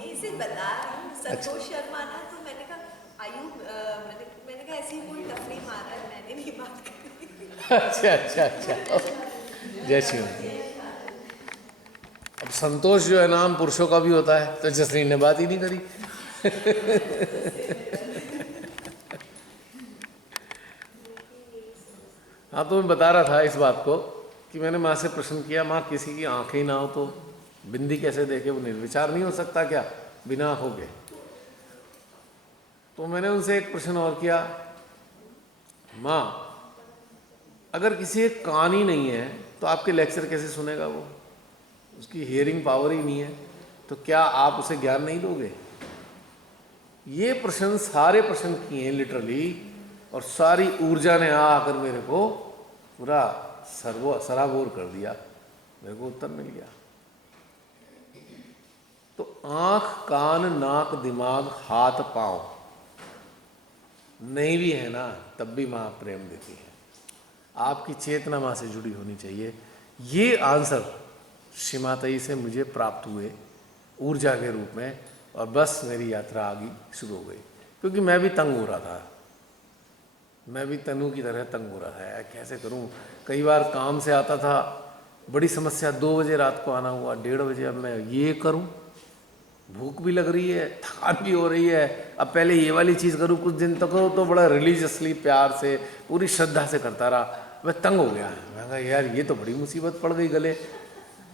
ऐसे बता रही हूँ, संतोष शर्मा ना, तो मैंने कहा आयु, मैंने कहा ऐसे ही कोई तफरी मारा है, मैंने नहीं बात करी। अच्छा। जय श्री माता। अब संतोष जो है नाम पुरुषों का भी होता है, तो जसरीन ने बात ही नहीं करी। हाँ तो मैं बता रहा था इस बात को कि मैंने माँ से प्रश्न किया, माँ किसी की आंखें ही ना हो तो बिंदी कैसे देखे? वो निर्विचार नहीं हो सकता क्या बिना आंखों के? तो मैंने उनसे एक प्रश्न और किया, माँ अगर किसी एक कान ही नहीं है तो आपके लेक्चर कैसे सुनेगा? वो उसकी हियरिंग पावर ही नहीं है, तो क्या आप उसे ज्ञान नहीं दोगे? ये प्रश्न, सारे प्रश्न किए लिटरली, और सारी ऊर्जा ने आकर मेरे को पूरा सराबोर कर दिया, मेरे को उत्तर मिल गया। तो आंख, कान, नाक, दिमाग, हाथ, पांव नहीं भी है ना, तब भी माँ प्रेम देती है। आपकी चेतना माँ से जुड़ी होनी चाहिए। ये आंसर श्री माता जी से मुझे प्राप्त हुए ऊर्जा के रूप में, और बस मेरी यात्रा आगे शुरू हो गई। क्योंकि मैं भी तंग हो रहा था, मैं भी तनु की तरह तंग हो रहा था, यार कैसे करूं। कई बार काम से आता था, बड़ी समस्या, 2 बजे रात को आना हुआ, 1:30 बजे, अब मैं ये करूं, भूख भी लग रही है, थकान भी हो रही है, अब पहले ये वाली चीज़ करूं। कुछ दिन तक तो बड़ा रिलीजियसली प्यार से पूरी श्रद्धा से करता रहा, मैं तंग हो गया। मैं कहा यार ये तो बड़ी मुसीबत पड़ गई गले।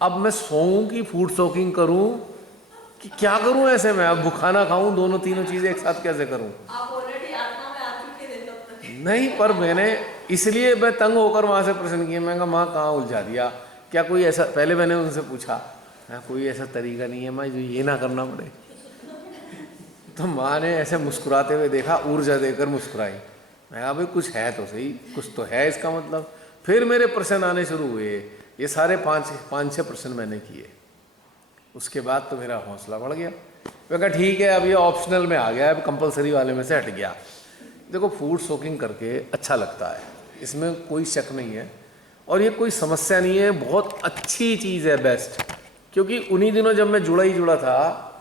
अब मैं सोऊं कि फूड सोकिंग करूं कि क्या करूं? ऐसे में अब खाना खाऊं, दोनों तीनों चीज़ें एक साथ कैसे करूं? आप ऑलरेडी आत्मा में आ चुके थे तब तक। नहीं, पर मैंने इसलिए मैं तंग होकर वहाँ से प्रश्न किया। मैं कहा माँ कहाँ उलझा दिया? क्या कोई ऐसा, पहले मैंने उनसे पूछा, कोई ऐसा तरीका नहीं है माँ जो ये ना करना पड़े? तो माँ ने ऐसे मुस्कुराते हुए देखा, ऊर्जा देकर मुस्कुराई। मैं कहा भाई कुछ है तो सही, कुछ तो है इसका मतलब। फिर मेरे प्रश्न आने शुरू हुए, ये सारे 5-6 प्रश्न मैंने किए। उसके बाद तो मेरा हौसला बढ़ गया। मैं कहा ठीक है, अब ये ऑप्शनल में आ गया, अब कंपलसरी वाले में से हट गया। देखो फूड सोकिंग करके अच्छा लगता है, इसमें कोई शक नहीं है, और ये कोई समस्या नहीं है, बहुत अच्छी चीज़ है, बेस्ट। क्योंकि उन्हीं दिनों जब मैं जुड़ा था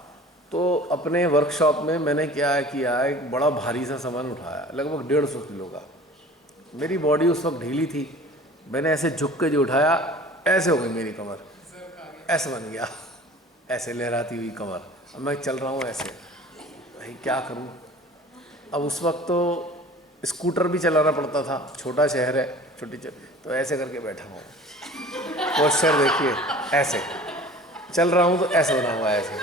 तो अपने वर्कशॉप में मैंने क्या किया, एक बड़ा भारी सा सामान उठाया, लगभग 150 किलो का। मेरी बॉडी उस वक्त ढीली थी, मैंने ऐसे झुक के जो उठाया, ऐसे हो गई मेरी कमर, ऐसे बन गया। ऐसे लहराती हुई कमर। अब मैं चल रहा हूँ ऐसे, भाई क्या करूँ। अब उस वक्त तो स्कूटर भी चलाना पड़ता था, छोटा शहर है, तो ऐसे करके बैठा हूँ, पोस्चर देखिए ऐसे, चल रहा हूँ तो ऐसे बना हुआ है ऐसे।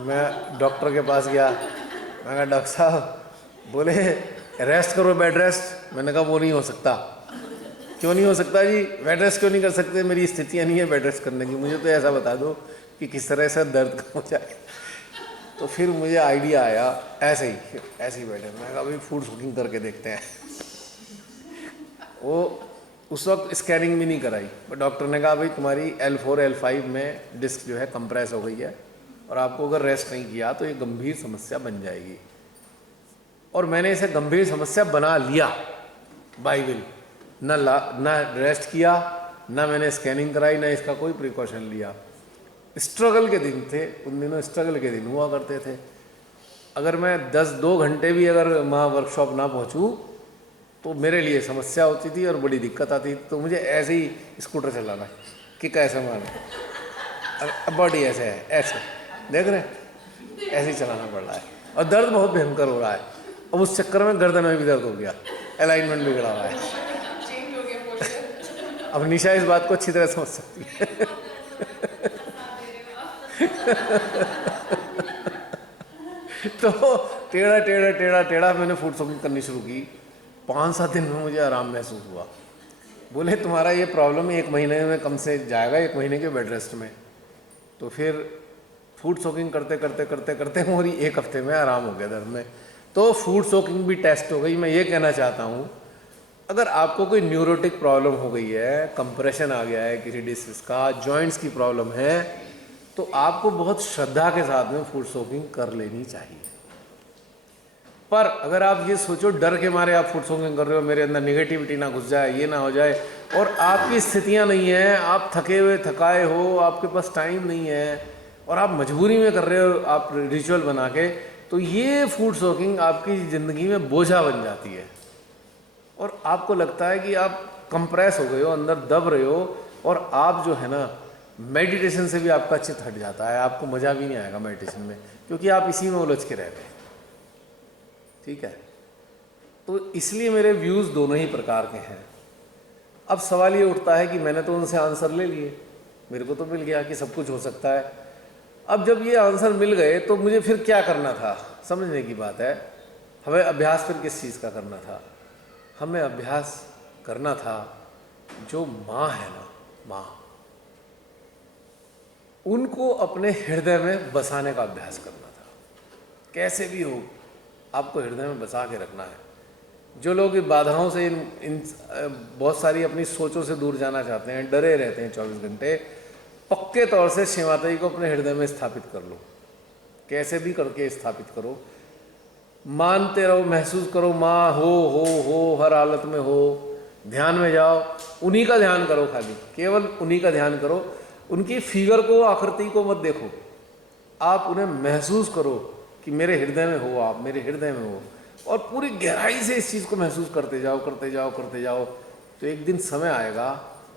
मैं डॉक्टर के पास गया, मैं कहा डॉक्टर साहब, बोले रेस्ट करो, बेड रेस्ट। मैंने कहा वो नहीं हो सकता। क्यों नहीं हो सकता जी, बेड रेस्ट क्यों नहीं कर सकते, मेरी स्थितियाँ नहीं है बेड रेस्ट करने की, मुझे तो ऐसा बता दो कि किस तरह से दर्द कम हो जाए। तो फिर मुझे आइडिया आया, ऐसे ही बैठे, मैं कहा भाई फूड सोकिंग करके देखते हैं। वो उस वक्त स्कैनिंग भी नहीं कराई, पर डॉक्टर ने कहा भाई तुम्हारी L4 L5 में डिस्क जो है कंप्रेस हो गई है और आपको अगर रेस्ट नहीं किया तो ये गंभीर समस्या बन जाएगी। और मैंने इसे गंभीर समस्या बना लिया बाय विल, ना रेस्ट किया, ना मैंने स्कैनिंग कराई, ना इसका कोई प्रिकॉशन लिया। स्ट्रगल के दिन थे, उन दिनों स्ट्रगल के दिन हुआ करते थे। अगर मैं 2 घंटे भी अगर वहाँ वर्कशॉप ना पहुँचूँ तो मेरे लिए समस्या होती थी और बड़ी दिक्कत आती थी। तो मुझे ऐसे ही स्कूटर चलाना, किक ऐसे मारना, बॉडी ऐसे है, ऐसे देख रहे हैं, ऐसे ही चलाना पड़ रहा है और दर्द बहुत भयंकर हो रहा है। अब उस चक्कर में गर्दन में भी दर्द हो गया, अलाइनमेंट बिगड़ा हुआ है। चेंज हो गया पोस्चर। अब निशा इस बात को अच्छी तरह समझ सकती है। तो टेढ़ा मैंने फूड सोकिंग करनी शुरू की। 5-7 दिन में मुझे आराम महसूस हुआ। बोले तुम्हारा ये प्रॉब्लम 1 महीने में कम से जाएगा, 1 महीने के बेड रेस्ट में। तो फिर फूड सोकिंग करते और 1 हफ्ते में आराम हो गया दर्द में। तो फूड सोकिंग भी टेस्ट हो गई। मैं ये कहना चाहता हूँ, अगर आपको कोई न्यूरोटिक प्रॉब्लम हो गई है, कंप्रेशन आ गया है किसी डिस्क का, जॉइंट्स की प्रॉब्लम है, तो आपको बहुत श्रद्धा के साथ में फूड सोकिंग कर लेनी चाहिए। पर अगर आप ये सोचो डर के मारे आप फूड सोकिंग कर रहे हो, मेरे अंदर निगेटिविटी ना घुस जाए, ये ना हो जाए, और आपकी स्थितियां नहीं है, आप थके हुए थकाए हो, आपके पास टाइम नहीं है और आप मजबूरी में कर रहे हो आप रिचुअल बना के, तो ये फूड सोकिंग आपकी ज़िंदगी में बोझा बन जाती है और आपको लगता है कि आप कंप्रेस हो गए हो, अंदर दब रहे हो, और आप जो है ना मेडिटेशन से भी आपका चित्त हट जाता है, आपको मज़ा भी नहीं आएगा मेडिटेशन में, क्योंकि आप इसी में उलझ के रह गए। ठीक है, तो इसलिए मेरे व्यूज़ दोनों ही प्रकार के हैं। अब सवाल ये उठता है कि मैंने तो उनसे आंसर ले लिए, मेरे को तो मिल गया कि सब कुछ हो सकता है। अब जब ये आंसर मिल गए तो मुझे फिर क्या करना था, समझने की बात है। हमें अभ्यास फिर किस चीज़ का करना था? हमें अभ्यास करना था जो माँ है ना, माँ, उनको अपने हृदय में बसाने का अभ्यास करना था। कैसे भी हो आपको हृदय में बसा के रखना है। जो लोग बाधाओं से इन बहुत सारी अपनी सोचों से दूर जाना चाहते हैं, डरे रहते हैं 24 घंटे, पक्के तौर से शिव माता जी को अपने हृदय में स्थापित कर लो। कैसे भी करके स्थापित करो, मानते रहो, महसूस करो माँ हो हर हालत में हो। ध्यान में जाओ, उन्हीं का ध्यान करो, खाली केवल उन्हीं का ध्यान करो। उनकी फिगर को, आकृति को मत देखो, आप उन्हें महसूस करो कि मेरे हृदय में हो, आप मेरे हृदय में हो, और पूरी गहराई से इस चीज़ को महसूस करते जाओ, करते जाओ, करते जाओ। तो एक दिन समय आएगा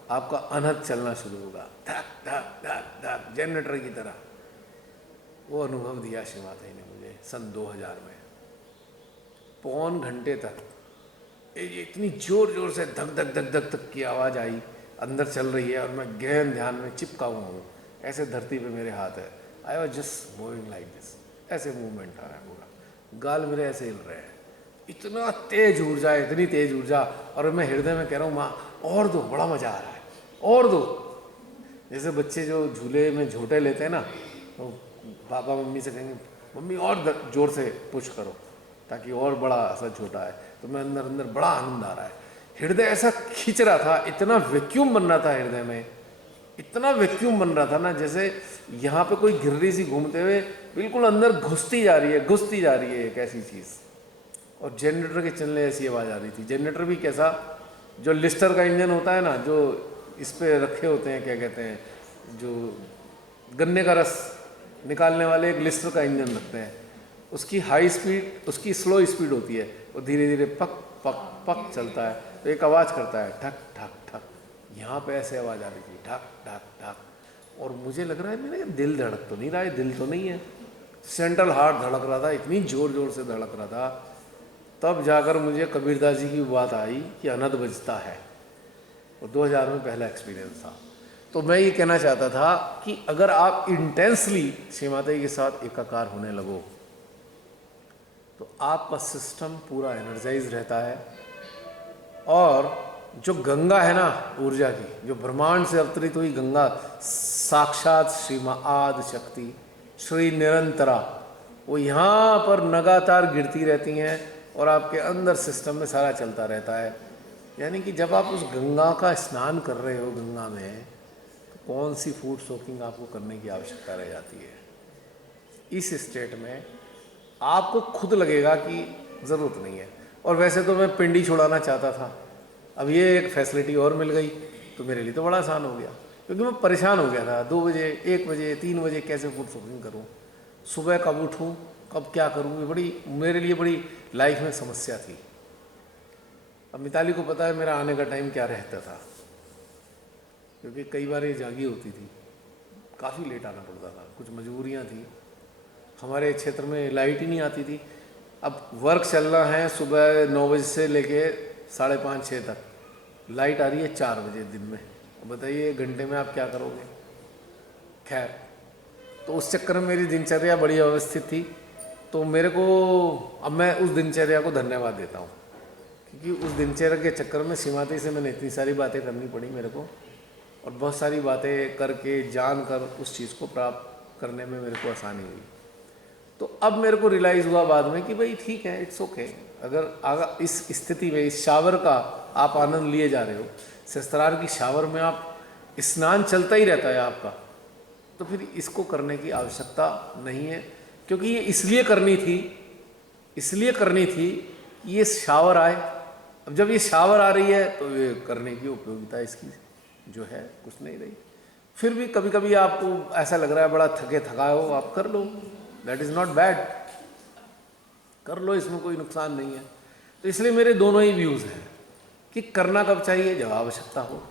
आपका अनहद चलना शुरू होगा, धक धक धक धक, जनरेटर की तरह। वो अनुभव दिया शिव माता जी ने मुझे सन 2000 में। पौन घंटे तक इतनी जोर जोर से धक धक धक धक धक की आवाज़ आई, अंदर चल रही है और मैं गहन ध्यान में चिपका हुआ हूँ। ऐसे धरती पे मेरे हाथ है, I was just moving like this, ऐसे मूवमेंट आ रहा है पूरा, गाल मेरे ऐसे हिल रहे हैं, इतना तेज ऊर्जा, इतनी तेज ऊर्जा। और मैं हृदय में कह रहा हूँ माँ और दो, बड़ा मज़ा आ रहा है, और दो। जैसे बच्चे जो झूले में झोंटे लेते हैं ना, तो पापा मम्मी से कहेंगे मम्मी और जोर से पुश करो ताकि और बड़ा ऐसा झोंटा है। तो मैं अंदर अंदर बड़ा आनंद आ रहा है, हृदय ऐसा खींच रहा था, इतना वैक्यूम बन रहा था हृदय में, इतना वैक्यूम बन रहा था ना, जैसे यहाँ पे कोई गिर्री सी घूमते हुए बिल्कुल अंदर घुसती जा रही है, घुसती जा रही है एक ऐसी चीज़। और जनरेटर के चलने ऐसी आवाज़ आ रही थी। जनरेटर भी कैसा, जो लिस्टर का इंजन होता है ना, जो इस पे रखे होते हैं, क्या कहते हैं, जो गन्ने का रस निकालने वाले एक लिस्टर का इंजन रखते हैं, उसकी हाई स्पीड, उसकी स्लो स्पीड होती है, वो धीरे धीरे पक पक पक चलता है, तो एक आवाज़ करता है ठक ठक ठक। यहाँ पे ऐसे आवाज़ आ रही थी, ठक ठक ठक। और मुझे लग रहा है मेरा दिल धड़क तो नहीं रहा है, दिल तो नहीं है, सेंट्रल हार्ट धड़क रहा था, इतनी ज़ोर ज़ोर से धड़क रहा था। तब जाकर मुझे कबीरदास जी की बात आई कि अनद बजता है, और 2000 में पहला एक्सपीरियंस था। तो मैं ये कहना चाहता था कि अगर आप इंटेंसली श्री माता जी के साथ एकाकार होने लगो तो आपका सिस्टम पूरा एनर्जाइज रहता है, और जो गंगा है ना ऊर्जा की, जो ब्रह्मांड से अवतरित हुई गंगा, साक्षात श्री माँ आदि शक्ति श्री निरंतरा, वो यहाँ पर लगातार गिरती रहती हैं और आपके अंदर सिस्टम में सारा चलता रहता है। यानी कि जब आप उस गंगा का स्नान कर रहे हो गंगा में, तो कौन सी फूड सोकिंग आपको करने की आवश्यकता रह जाती है। इस स्टेट में आपको खुद लगेगा कि ज़रूरत नहीं है। और वैसे तो मैं पिंडी छुड़ाना चाहता था, अब ये एक फैसिलिटी और मिल गई तो मेरे लिए तो बड़ा आसान हो गया, क्योंकि मैं परेशान हो गया था 2 बजे 1 बजे 3 बजे कैसे फूड सोकिंग करूं, सुबह कब उठूं, कब क्या करूं, ये बड़ी मेरे लिए बड़ी लाइफ में समस्या थी। अब मिताली को पता है मेरा आने का टाइम क्या रहता था, क्योंकि कई बार ये जागी होती थी, काफ़ी लेट आना पड़ता था, कुछ मजबूरियाँ थी, हमारे क्षेत्र में लाइट ही नहीं आती थी। अब वर्क चलना है सुबह 9 बजे से लेके 5:30-6 तक, लाइट आ रही है 4 बजे दिन में, बताइए 1 घंटे में आप क्या करोगे। खैर, तो उस चक्कर में मेरी दिनचर्या बड़ी अव्यवस्थित थी। तो मेरे को अब मैं उस दिनचर्या को धन्यवाद देता हूँ, क्योंकि उस दिनचर्या के चक्कर में श्री माता जी से मैंने इतनी सारी बातें करनी पड़ी मेरे को, और बहुत सारी बातें करके जानकर उस चीज़ को प्राप्त करने में मेरे को आसानी हुई। तो अब मेरे को रियलाइज़ हुआ बाद में कि भाई ठीक है, इट्स ओके। अगर इस स्थिति में इस शावर का आप आनंद लिए जा रहे हो, सहस्त्रार की शावर में आप स्नान चलता ही रहता है आपका, तो फिर इसको करने की आवश्यकता नहीं है, क्योंकि ये इसलिए करनी थी कि ये शावर आए। अब जब ये शावर आ रही है तो ये करने की उपयोगिता इसकी जो है कुछ नहीं रही। फिर भी कभी कभी आपको ऐसा लग रहा है बड़ा थके थका हो, आप कर लो, दैट इज़ नॉट बैड, कर लो, इसमें कोई नुकसान नहीं है। तो इसलिए मेरे दोनों ही व्यूज़ हैं कि करना कब चाहिए, जब आवश्यकता हो,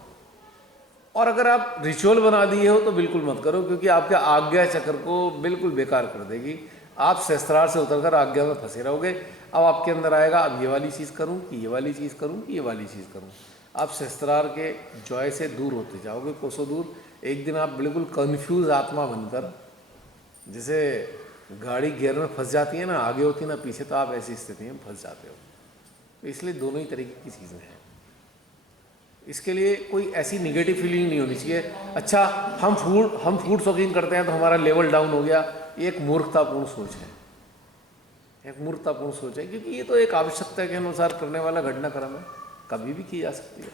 और अगर आप रिचुअल बना दिए हो तो बिल्कुल मत करो, क्योंकि आपके आज्ञा चक्र को बिल्कुल बेकार कर देगी। आप सहस्त्रार से उतरकर आज्ञा में फंसे रहोगे। अब आपके अंदर आएगा अब ये वाली चीज़ करूं कि ये वाली चीज़ करूं कि ये वाली चीज़ करूं। आप सहस्त्रार के जॉय से दूर होते जाओगे, कोसों दूर। एक दिन आप बिल्कुल कन्फ्यूज आत्मा बनकर, जैसे गाड़ी गियर में फंस जाती है ना, आगे होती है ना पीछे, तो आप ऐसी स्थिति में फंस जाते हो। तो इसलिए दोनों ही तरीके की चीज़ें हैं। इसके लिए कोई ऐसी निगेटिव फीलिंग नहीं होनी चाहिए, अच्छा हम फूड सोकिंग करते हैं तो हमारा लेवल डाउन हो गया। ये एक मूर्खतापूर्ण सोच है, एक मूर्खतापूर्ण सोच है, क्योंकि ये तो एक आवश्यकता के अनुसार करने वाला घटनाक्रम है, कभी भी की जा सकती है।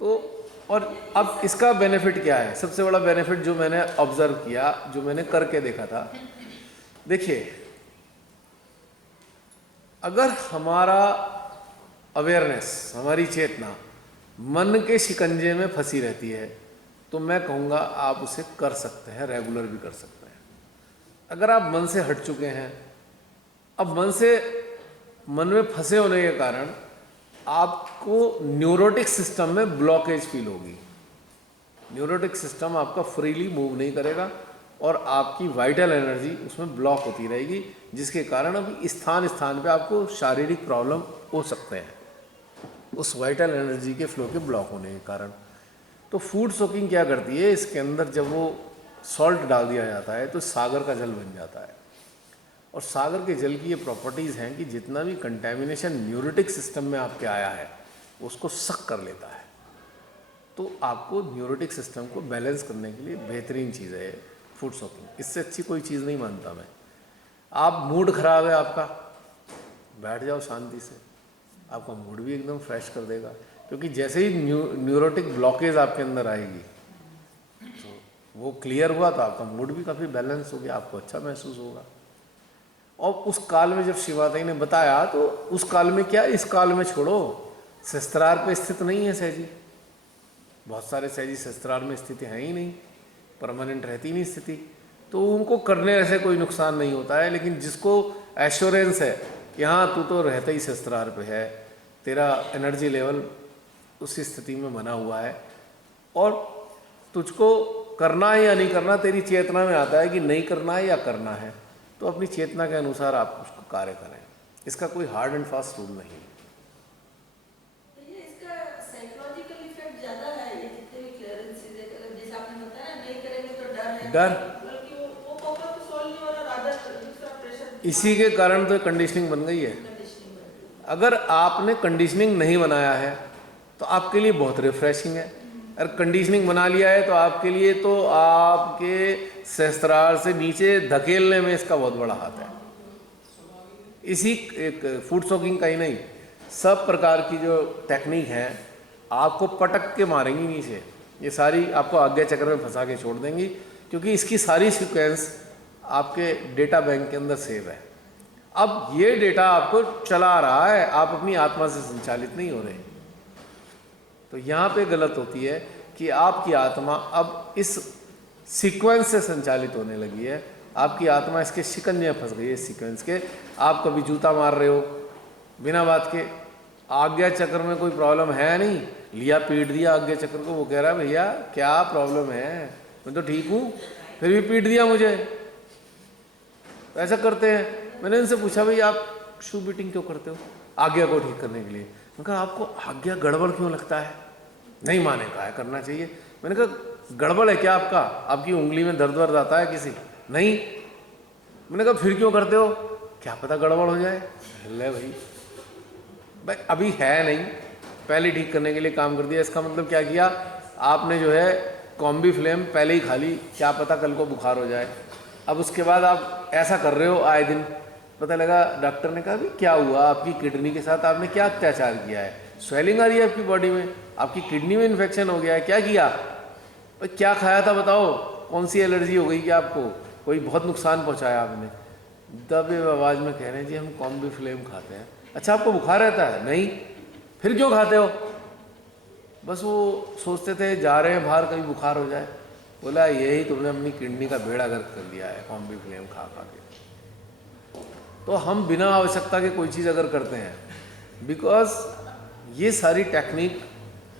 तो और अब इसका बेनिफिट क्या है? सबसे बड़ा बेनिफिट जो मैंने ऑब्जर्व किया, जो मैंने करके देखा था, देखिए, अगर हमारा अवेयरनेस, हमारी चेतना मन के शिकंजे में फंसी रहती है, तो मैं कहूँगा आप उसे कर सकते हैं, रेगुलर भी कर सकते हैं। अगर आप मन से हट चुके हैं, अब मन में फंसे होने के कारण आपको न्यूरोटिक सिस्टम में ब्लॉकेज फील होगी। न्यूरोटिक सिस्टम आपका फ्रीली मूव नहीं करेगा और आपकी वाइटल एनर्जी उसमें ब्लॉक होती रहेगी, जिसके कारण अभी स्थान स्थान पे आपको शारीरिक प्रॉब्लम हो सकते हैं उस वाइटल एनर्जी के फ्लो के ब्लॉक होने के कारण। तो फूड सोकिंग क्या करती है, इसके अंदर जब वो सॉल्ट डाल दिया जाता है तो सागर का जल बन जाता है, और सागर के जल की ये प्रॉपर्टीज़ हैं कि जितना भी कंटेमिनेशन न्यूरोटिक सिस्टम में आपके आया है उसको सक कर लेता है। तो आपको न्यूरोटिक सिस्टम को बैलेंस करने के लिए बेहतरीन चीज़ है फूड सोकिंग, इससे अच्छी कोई चीज़ नहीं मानता मैं। आप मूड खराब है आपका, बैठ जाओ शांति से, आपका मूड भी एकदम फ्रेश कर देगा, क्योंकि जैसे ही न्यूरोटिक ब्लॉकेज आपके अंदर आएगी तो वो क्लियर हुआ तो आपका मूड भी काफ़ी बैलेंस हो गया, आपको अच्छा महसूस होगा। और उस काल में जब शिव माता जी ने बताया तो उस काल में क्या, इस काल में छोड़ो, सहस्त्रार पे स्थित नहीं है सहजी, बहुत सारे सहजी सहस्त्रार में स्थिति है ही नहीं, परमानेंट रहती नहीं स्थिति, तो उनको करने से कोई नुकसान नहीं होता है। लेकिन जिसको एश्योरेंस है कि हाँ तू तो रहता ही सहस्त्रार पे है, तेरा एनर्जी लेवल उसी स्थिति में बना हुआ है, और तुझको करना है या नहीं करना, तेरी चेतना में आता है कि नहीं करना है या करना है, तो अपनी चेतना के अनुसार आप उसको कार्य करें। इसका कोई हार्ड एंड फास्ट रूल नहीं। ये इसका साइकोलॉजिकल इफेक्ट ज्यादा है, ये जितने भी क्लियरेंसेस है, अगर जैसे आपने बताया नहीं करेंगे तो डर है, डर, बल्कि वो प्रॉपर तो सॉल्व नहीं हो रहा, रादर दूसरा प्रेशर, इसी के कारण तो कंडीशनिंग बन गई है। अगर आपने कंडीशनिंग नहीं बनाया है तो आपके लिए बहुत रिफ्रेशिंग है, अगर कंडीशनिंग बना लिया है तो आपके लिए तो आपके सहस्त्रार से नीचे धकेलने में इसका बहुत बड़ा हाथ है। इसी एक फूड सॉकिंग का ही नहीं, सब प्रकार की जो टेक्निक है आपको पटक के मारेंगी नीचे, ये सारी आपको आज्ञा चक्र में फंसा के छोड़ देंगी, क्योंकि इसकी सारी सीक्वेंस आपके डेटा बैंक के अंदर सेव है। अब ये डेटा आपको चला रहा है, आप अपनी आत्मा से संचालित नहीं हो रहे। तो यहाँ पे गलत होती है कि आपकी आत्मा अब इस सीक्वेंस से संचालित होने लगी है, आपकी आत्मा इसके शिकंजे में फंस गई है, इस सीक्वेंस के। आप कभी जूता मार रहे हो बिना बात के, आज्ञा चक्र में कोई प्रॉब्लम है नहीं, लिया पीट दिया आज्ञा चक्र को, वो कह रहा है भैया क्या प्रॉब्लम है, मैं तो ठीक हूँ, फिर भी पीट दिया मुझे। तो ऐसा करते हैं। मैंने इनसे पूछा भाई आप शू बीटिंग क्यों करते हो? आज्ञा को ठीक करने के लिए। मैंने कहा आपको आज्ञा गड़बड़ क्यों लगता है? नहीं माने कहा है करना चाहिए। मैंने कहा गड़बड़ है क्या आपका? आपकी उंगली में दर्द वर्द आता है किसी? नहीं। मैंने कहा फिर क्यों करते हो? क्या पता गड़बड़ हो जाए। ले भाई अभी है नहीं, पहले ठीक करने के लिए काम कर दिया, इसका मतलब क्या किया आपने जो है कॉम्बी फ्लेम पहले ही खा ली, क्या पता कल को बुखार हो जाए। अब उसके बाद आप ऐसा कर रहे हो आए दिन, पता लगा डॉक्टर ने कहा भी क्या हुआ, आपकी किडनी के साथ आपने क्या अत्याचार किया है, स्वेलिंग आ रही है आपकी बॉडी में, आपकी किडनी में इन्फेक्शन हो गया है, क्या किया भाई, क्या खाया था बताओ, कौन सी एलर्जी हो गई कि आपको, कोई बहुत नुकसान पहुंचाया आपने। दबे आवाज़ में कह रहे हैं जी हम कॉम्बी फ्लेम खाते हैं। अच्छा आपको बुखार रहता है? नहीं। फिर क्यों खाते हो? बस वो सोचते थे जा रहे हैं बाहर कभी बुखार हो जाए। बोला यही तुमने अपनी किडनी का बेड़ा गर्क कर दिया है कॉम्बी फ्लेम खा खा के। तो हम बिना आवश्यकता के कोई चीज़ अगर करते हैं, बिकॉज ये सारी टेक्निक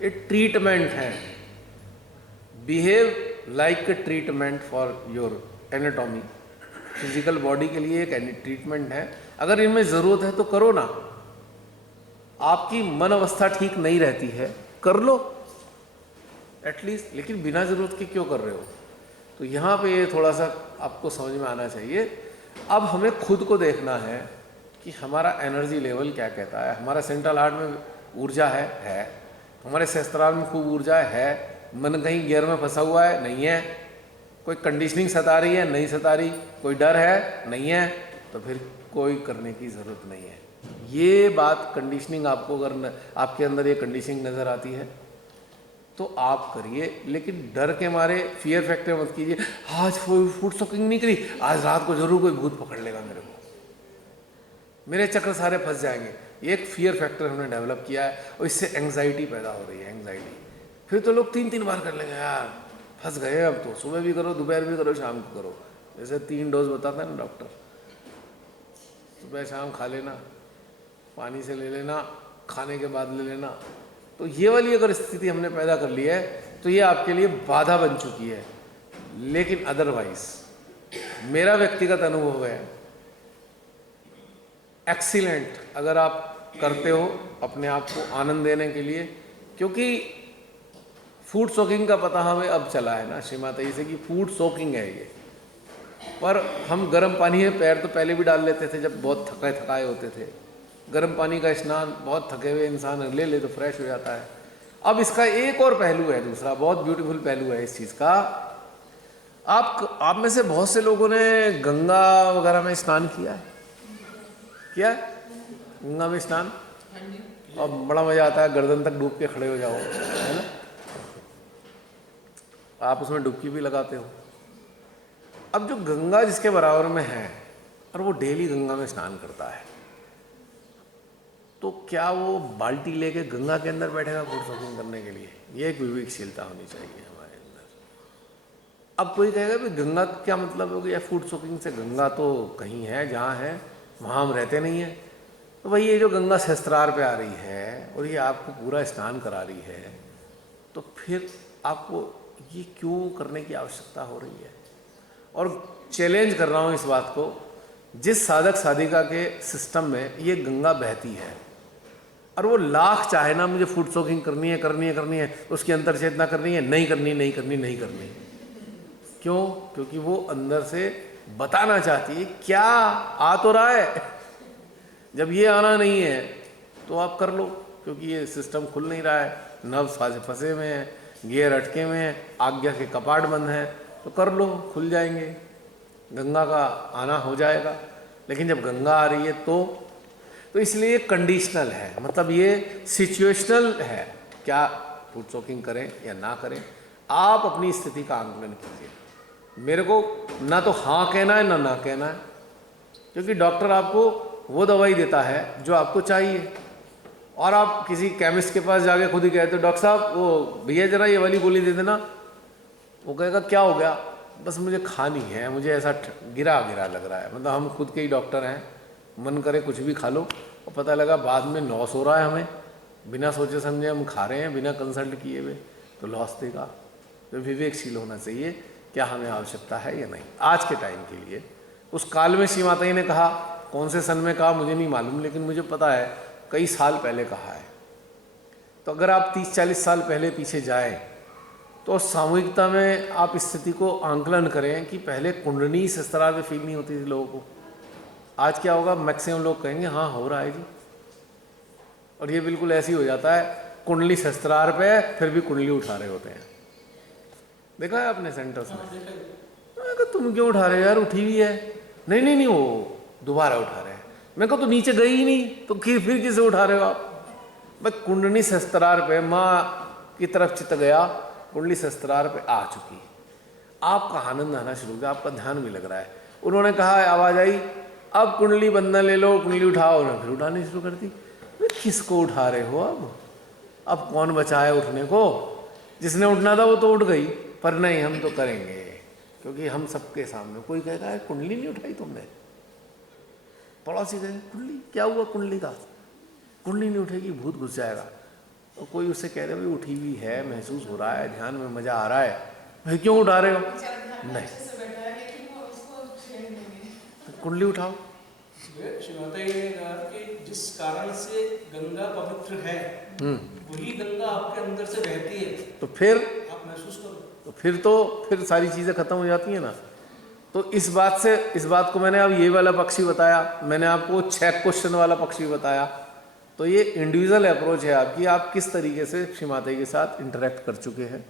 एक ट्रीटमेंट है, behave like a treatment for your anatomy, physical body के लिए एक ट्रीटमेंट है। अगर इनमें ज़रूरत है तो करो ना, आपकी मन अवस्था ठीक नहीं रहती है कर लो एटलीस्ट, लेकिन बिना ज़रूरत के क्यों कर रहे हो? तो यहाँ पे ये थोड़ा सा आपको समझ में आना चाहिए। अब हमें खुद को देखना है कि हमारा एनर्जी लेवल क्या कहता है। हमारा सेंट्रल हार्ट में ऊर्जा है, हमारे सहस्त्रार में खूब ऊर्जा है, मन कहीं गियर में फंसा हुआ है? नहीं है। कोई कंडीशनिंग सता रही है? नहीं सता रही। कोई डर है? नहीं है। तो फिर कोई करने की ज़रूरत नहीं है। ये बात कंडीशनिंग आपको अगर आपके अंदर ये कंडीशनिंग नज़र आती है तो आप करिए, लेकिन डर के मारे फियर फैक्टर मत कीजिए। आज फूड सॉकिंग नहीं करी, आज रात को जरूर कोई भूत पकड़ लेगा मेरे को, मेरे चक्र सारे फंस जाएंगे। एक फियर फैक्टर हमने डेवलप किया है और इससे एंग्जाइटी पैदा हो रही है। एंग्जाइटी फिर तो लोग 3-3 बार कर लेंगे, यार फंस गए अब तो, सुबह भी करो, दोपहर भी करो, शाम को करो। जैसे 3 डोज बताता है ना डॉक्टर, सुबह शाम खा लेना, पानी से ले लेना, खाने के बाद ले लेना। तो ये वाली अगर स्थिति हमने पैदा कर ली है तो ये आपके लिए बाधा बन चुकी है। लेकिन अदरवाइज मेरा व्यक्तिगत अनुभव है एक्सीलेंट, अगर आप करते हो अपने आप को आनंद देने के लिए, क्योंकि फूड सोकिंग का पता हमें अब चला है ना श्रीमाता जी से कि फूड सोकिंग है ये। पर हम गर्म पानी में पैर तो पहले भी डाल लेते थे जब बहुत थकाए होते थे। गर्म पानी का स्नान बहुत थके हुए इंसान ले ले तो फ्रेश हो जाता है। अब इसका एक और पहलू है, दूसरा बहुत ब्यूटीफुल पहलू है इस चीज़ का। आप में से बहुत से लोगों ने गंगा वगैरह में स्नान किया है? किया है गंगा में स्नान? और बड़ा मज़ा आता है, गर्दन तक डूब के खड़े हो जाओ, है ना? आप उसमें डुबकी भी लगाते हो। अब जो गंगा जिसके बराबर में है और वो डेली गंगा में स्नान करता है, तो क्या वो बाल्टी लेके गंगा के अंदर बैठेगा फूड सॉकिंग करने के लिए? ये एक विवेकशीलता होनी चाहिए हमारे अंदर। अब कोई कहेगा भी गंगा क्या मतलब हो गया फूड सॉकिंग से? गंगा तो कहीं है, जहाँ है वहाँ हम रहते नहीं हैं। तो भाई ये जो गंगा सहस्त्रार पे आ रही है और ये आपको पूरा स्नान करा रही है, तो फिर आपको ये क्यों करने की आवश्यकता हो रही है? और चैलेंज कर रहा हूँ इस बात को, जिस साधक साधिका के सिस्टम में ये गंगा बहती है और वो लाख चाहे ना मुझे फूड सोकिंग करनी है, उसकी अंतर चेतना करनी है, नहीं करनी। क्यों? क्योंकि वो अंदर से बताना चाहती है क्या आ तो रहा है, जब ये आना नहीं है तो आप कर लो, क्योंकि ये सिस्टम खुल नहीं रहा है, नर्व फंसे हुए हैं, गियर अटके हुए हैं, आज्ञा के कपाट बंद हैं, तो कर लो, खुल जाएंगे, गंगा का आना हो जाएगा। लेकिन जब गंगा आ रही है तो इसलिए कंडीशनल है, मतलब ये सिचुएशनल है, क्या फूड सोकिंग करें या ना करें, आप अपनी स्थिति का आंकलन कीजिए। मेरे को ना तो हाँ कहना है ना कहना है, क्योंकि डॉक्टर आपको वो दवाई देता है जो आपको चाहिए। और आप किसी केमिस्ट के पास जाके खुद ही कहते हो डॉक्टर साहब वो भैया जरा ये वाली गोली दे देना, वो कहेगा क्या हो गया, बस मुझे खानी है, मुझे ऐसा गिरा लग रहा है। मतलब हम खुद के ही डॉक्टर हैं, मन करे कुछ भी खा लो, और पता लगा बाद में लॉस हो रहा है हमें, बिना सोचे समझे हम खा रहे हैं, बिना कंसल्ट किए हुए, तो लॉस देगा। तो विवेकशील होना चाहिए, क्या हमें आवश्यकता है या नहीं आज के टाइम के लिए। उस काल में श्री माता जी ने कहा, कौन से सन में कहा मुझे नहीं मालूम, लेकिन मुझे पता है कई साल पहले कहा है। तो अगर आप 30-40 साल पहले पीछे जाएं तो सामूहिकता में आप इस स्थिति को आंकलन करें कि पहले कुंडली इस तरह से फील नहीं होती थी लोगों को। आज क्या होगा, मैक्सिमम लोग कहेंगे हाँ हो रहा है जी, और ये बिल्कुल ऐसे ही हो जाता है, कुंडली शस्त्रार पे है फिर भी कुंडली उठा रहे होते हैं। देखा है आपने सेंटर्स में? तुम क्यों उठा रहे हो यार, उठी हुई है। नहीं वो दोबारा उठा रहे हैं। मैं कहा तो नीचे गई ही नहीं, तो फिर किसे उठा रहे हो आप? मैं कुंडली शस्त्रार पे माँ की तरफ चित्त गया, कुंडली शस्त्रार पे आ चुकी, आपका आनंद आना शुरू हो गया, आपका ध्यान भी लग रहा है। उन्होंने कहा, आवाज आई अब कुंडली बंधन ले लो, कुंडली उठाओ, ना फिर उठानी शुरू कर दी। किसको उठा रहे हो अब कौन बचा है उठने को? जिसने उठना था वो तो उठ गई, पर नहीं हम तो करेंगे, क्योंकि हम सबके सामने। कोई कहता है कुंडली नहीं उठाई तुमने, पड़ोसी कहे कुंडली क्या हुआ, कुंडली का कुंडली नहीं उठेगी भूत घुस जाएगा। और कोई उससे कह रहे भाई उठी हुई है, महसूस हो रहा है, ध्यान में मजा आ रहा है, भाई क्यों उठा रहे हो? नहीं, कुंडली उठाओ। शिवमाता जी ने कहा कि जिस कारण से गंगा पवित्र है वही गंगा आपके अंदर से बहती है, तो फिर आप महसूस करो, तो फिर सारी चीजें खत्म हो जाती है ना। तो इस बात को मैंने अब ये वाला पक्ष भी बताया, मैंने आपको 6 क्वेश्चन वाला पक्ष भी बताया। तो ये इंडिविजुअल अप्रोच है आपकी, आप किस तरीके से श्री माता के साथ इंटरेक्ट कर चुके हैं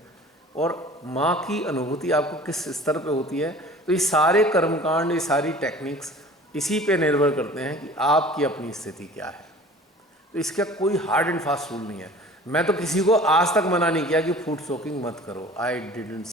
और माँ की अनुभूति आपको किस स्तर पे होती है। तो ये सारे कर्मकांड, ये सारी टेक्निक्स इसी पे निर्भर करते हैं कि आपकी अपनी स्थिति क्या है। तो इसका कोई हार्ड एंड फास्ट रूल नहीं है। मैं तो किसी को आज तक मना नहीं किया कि फूड सोकिंग मत करो, आई डिडंट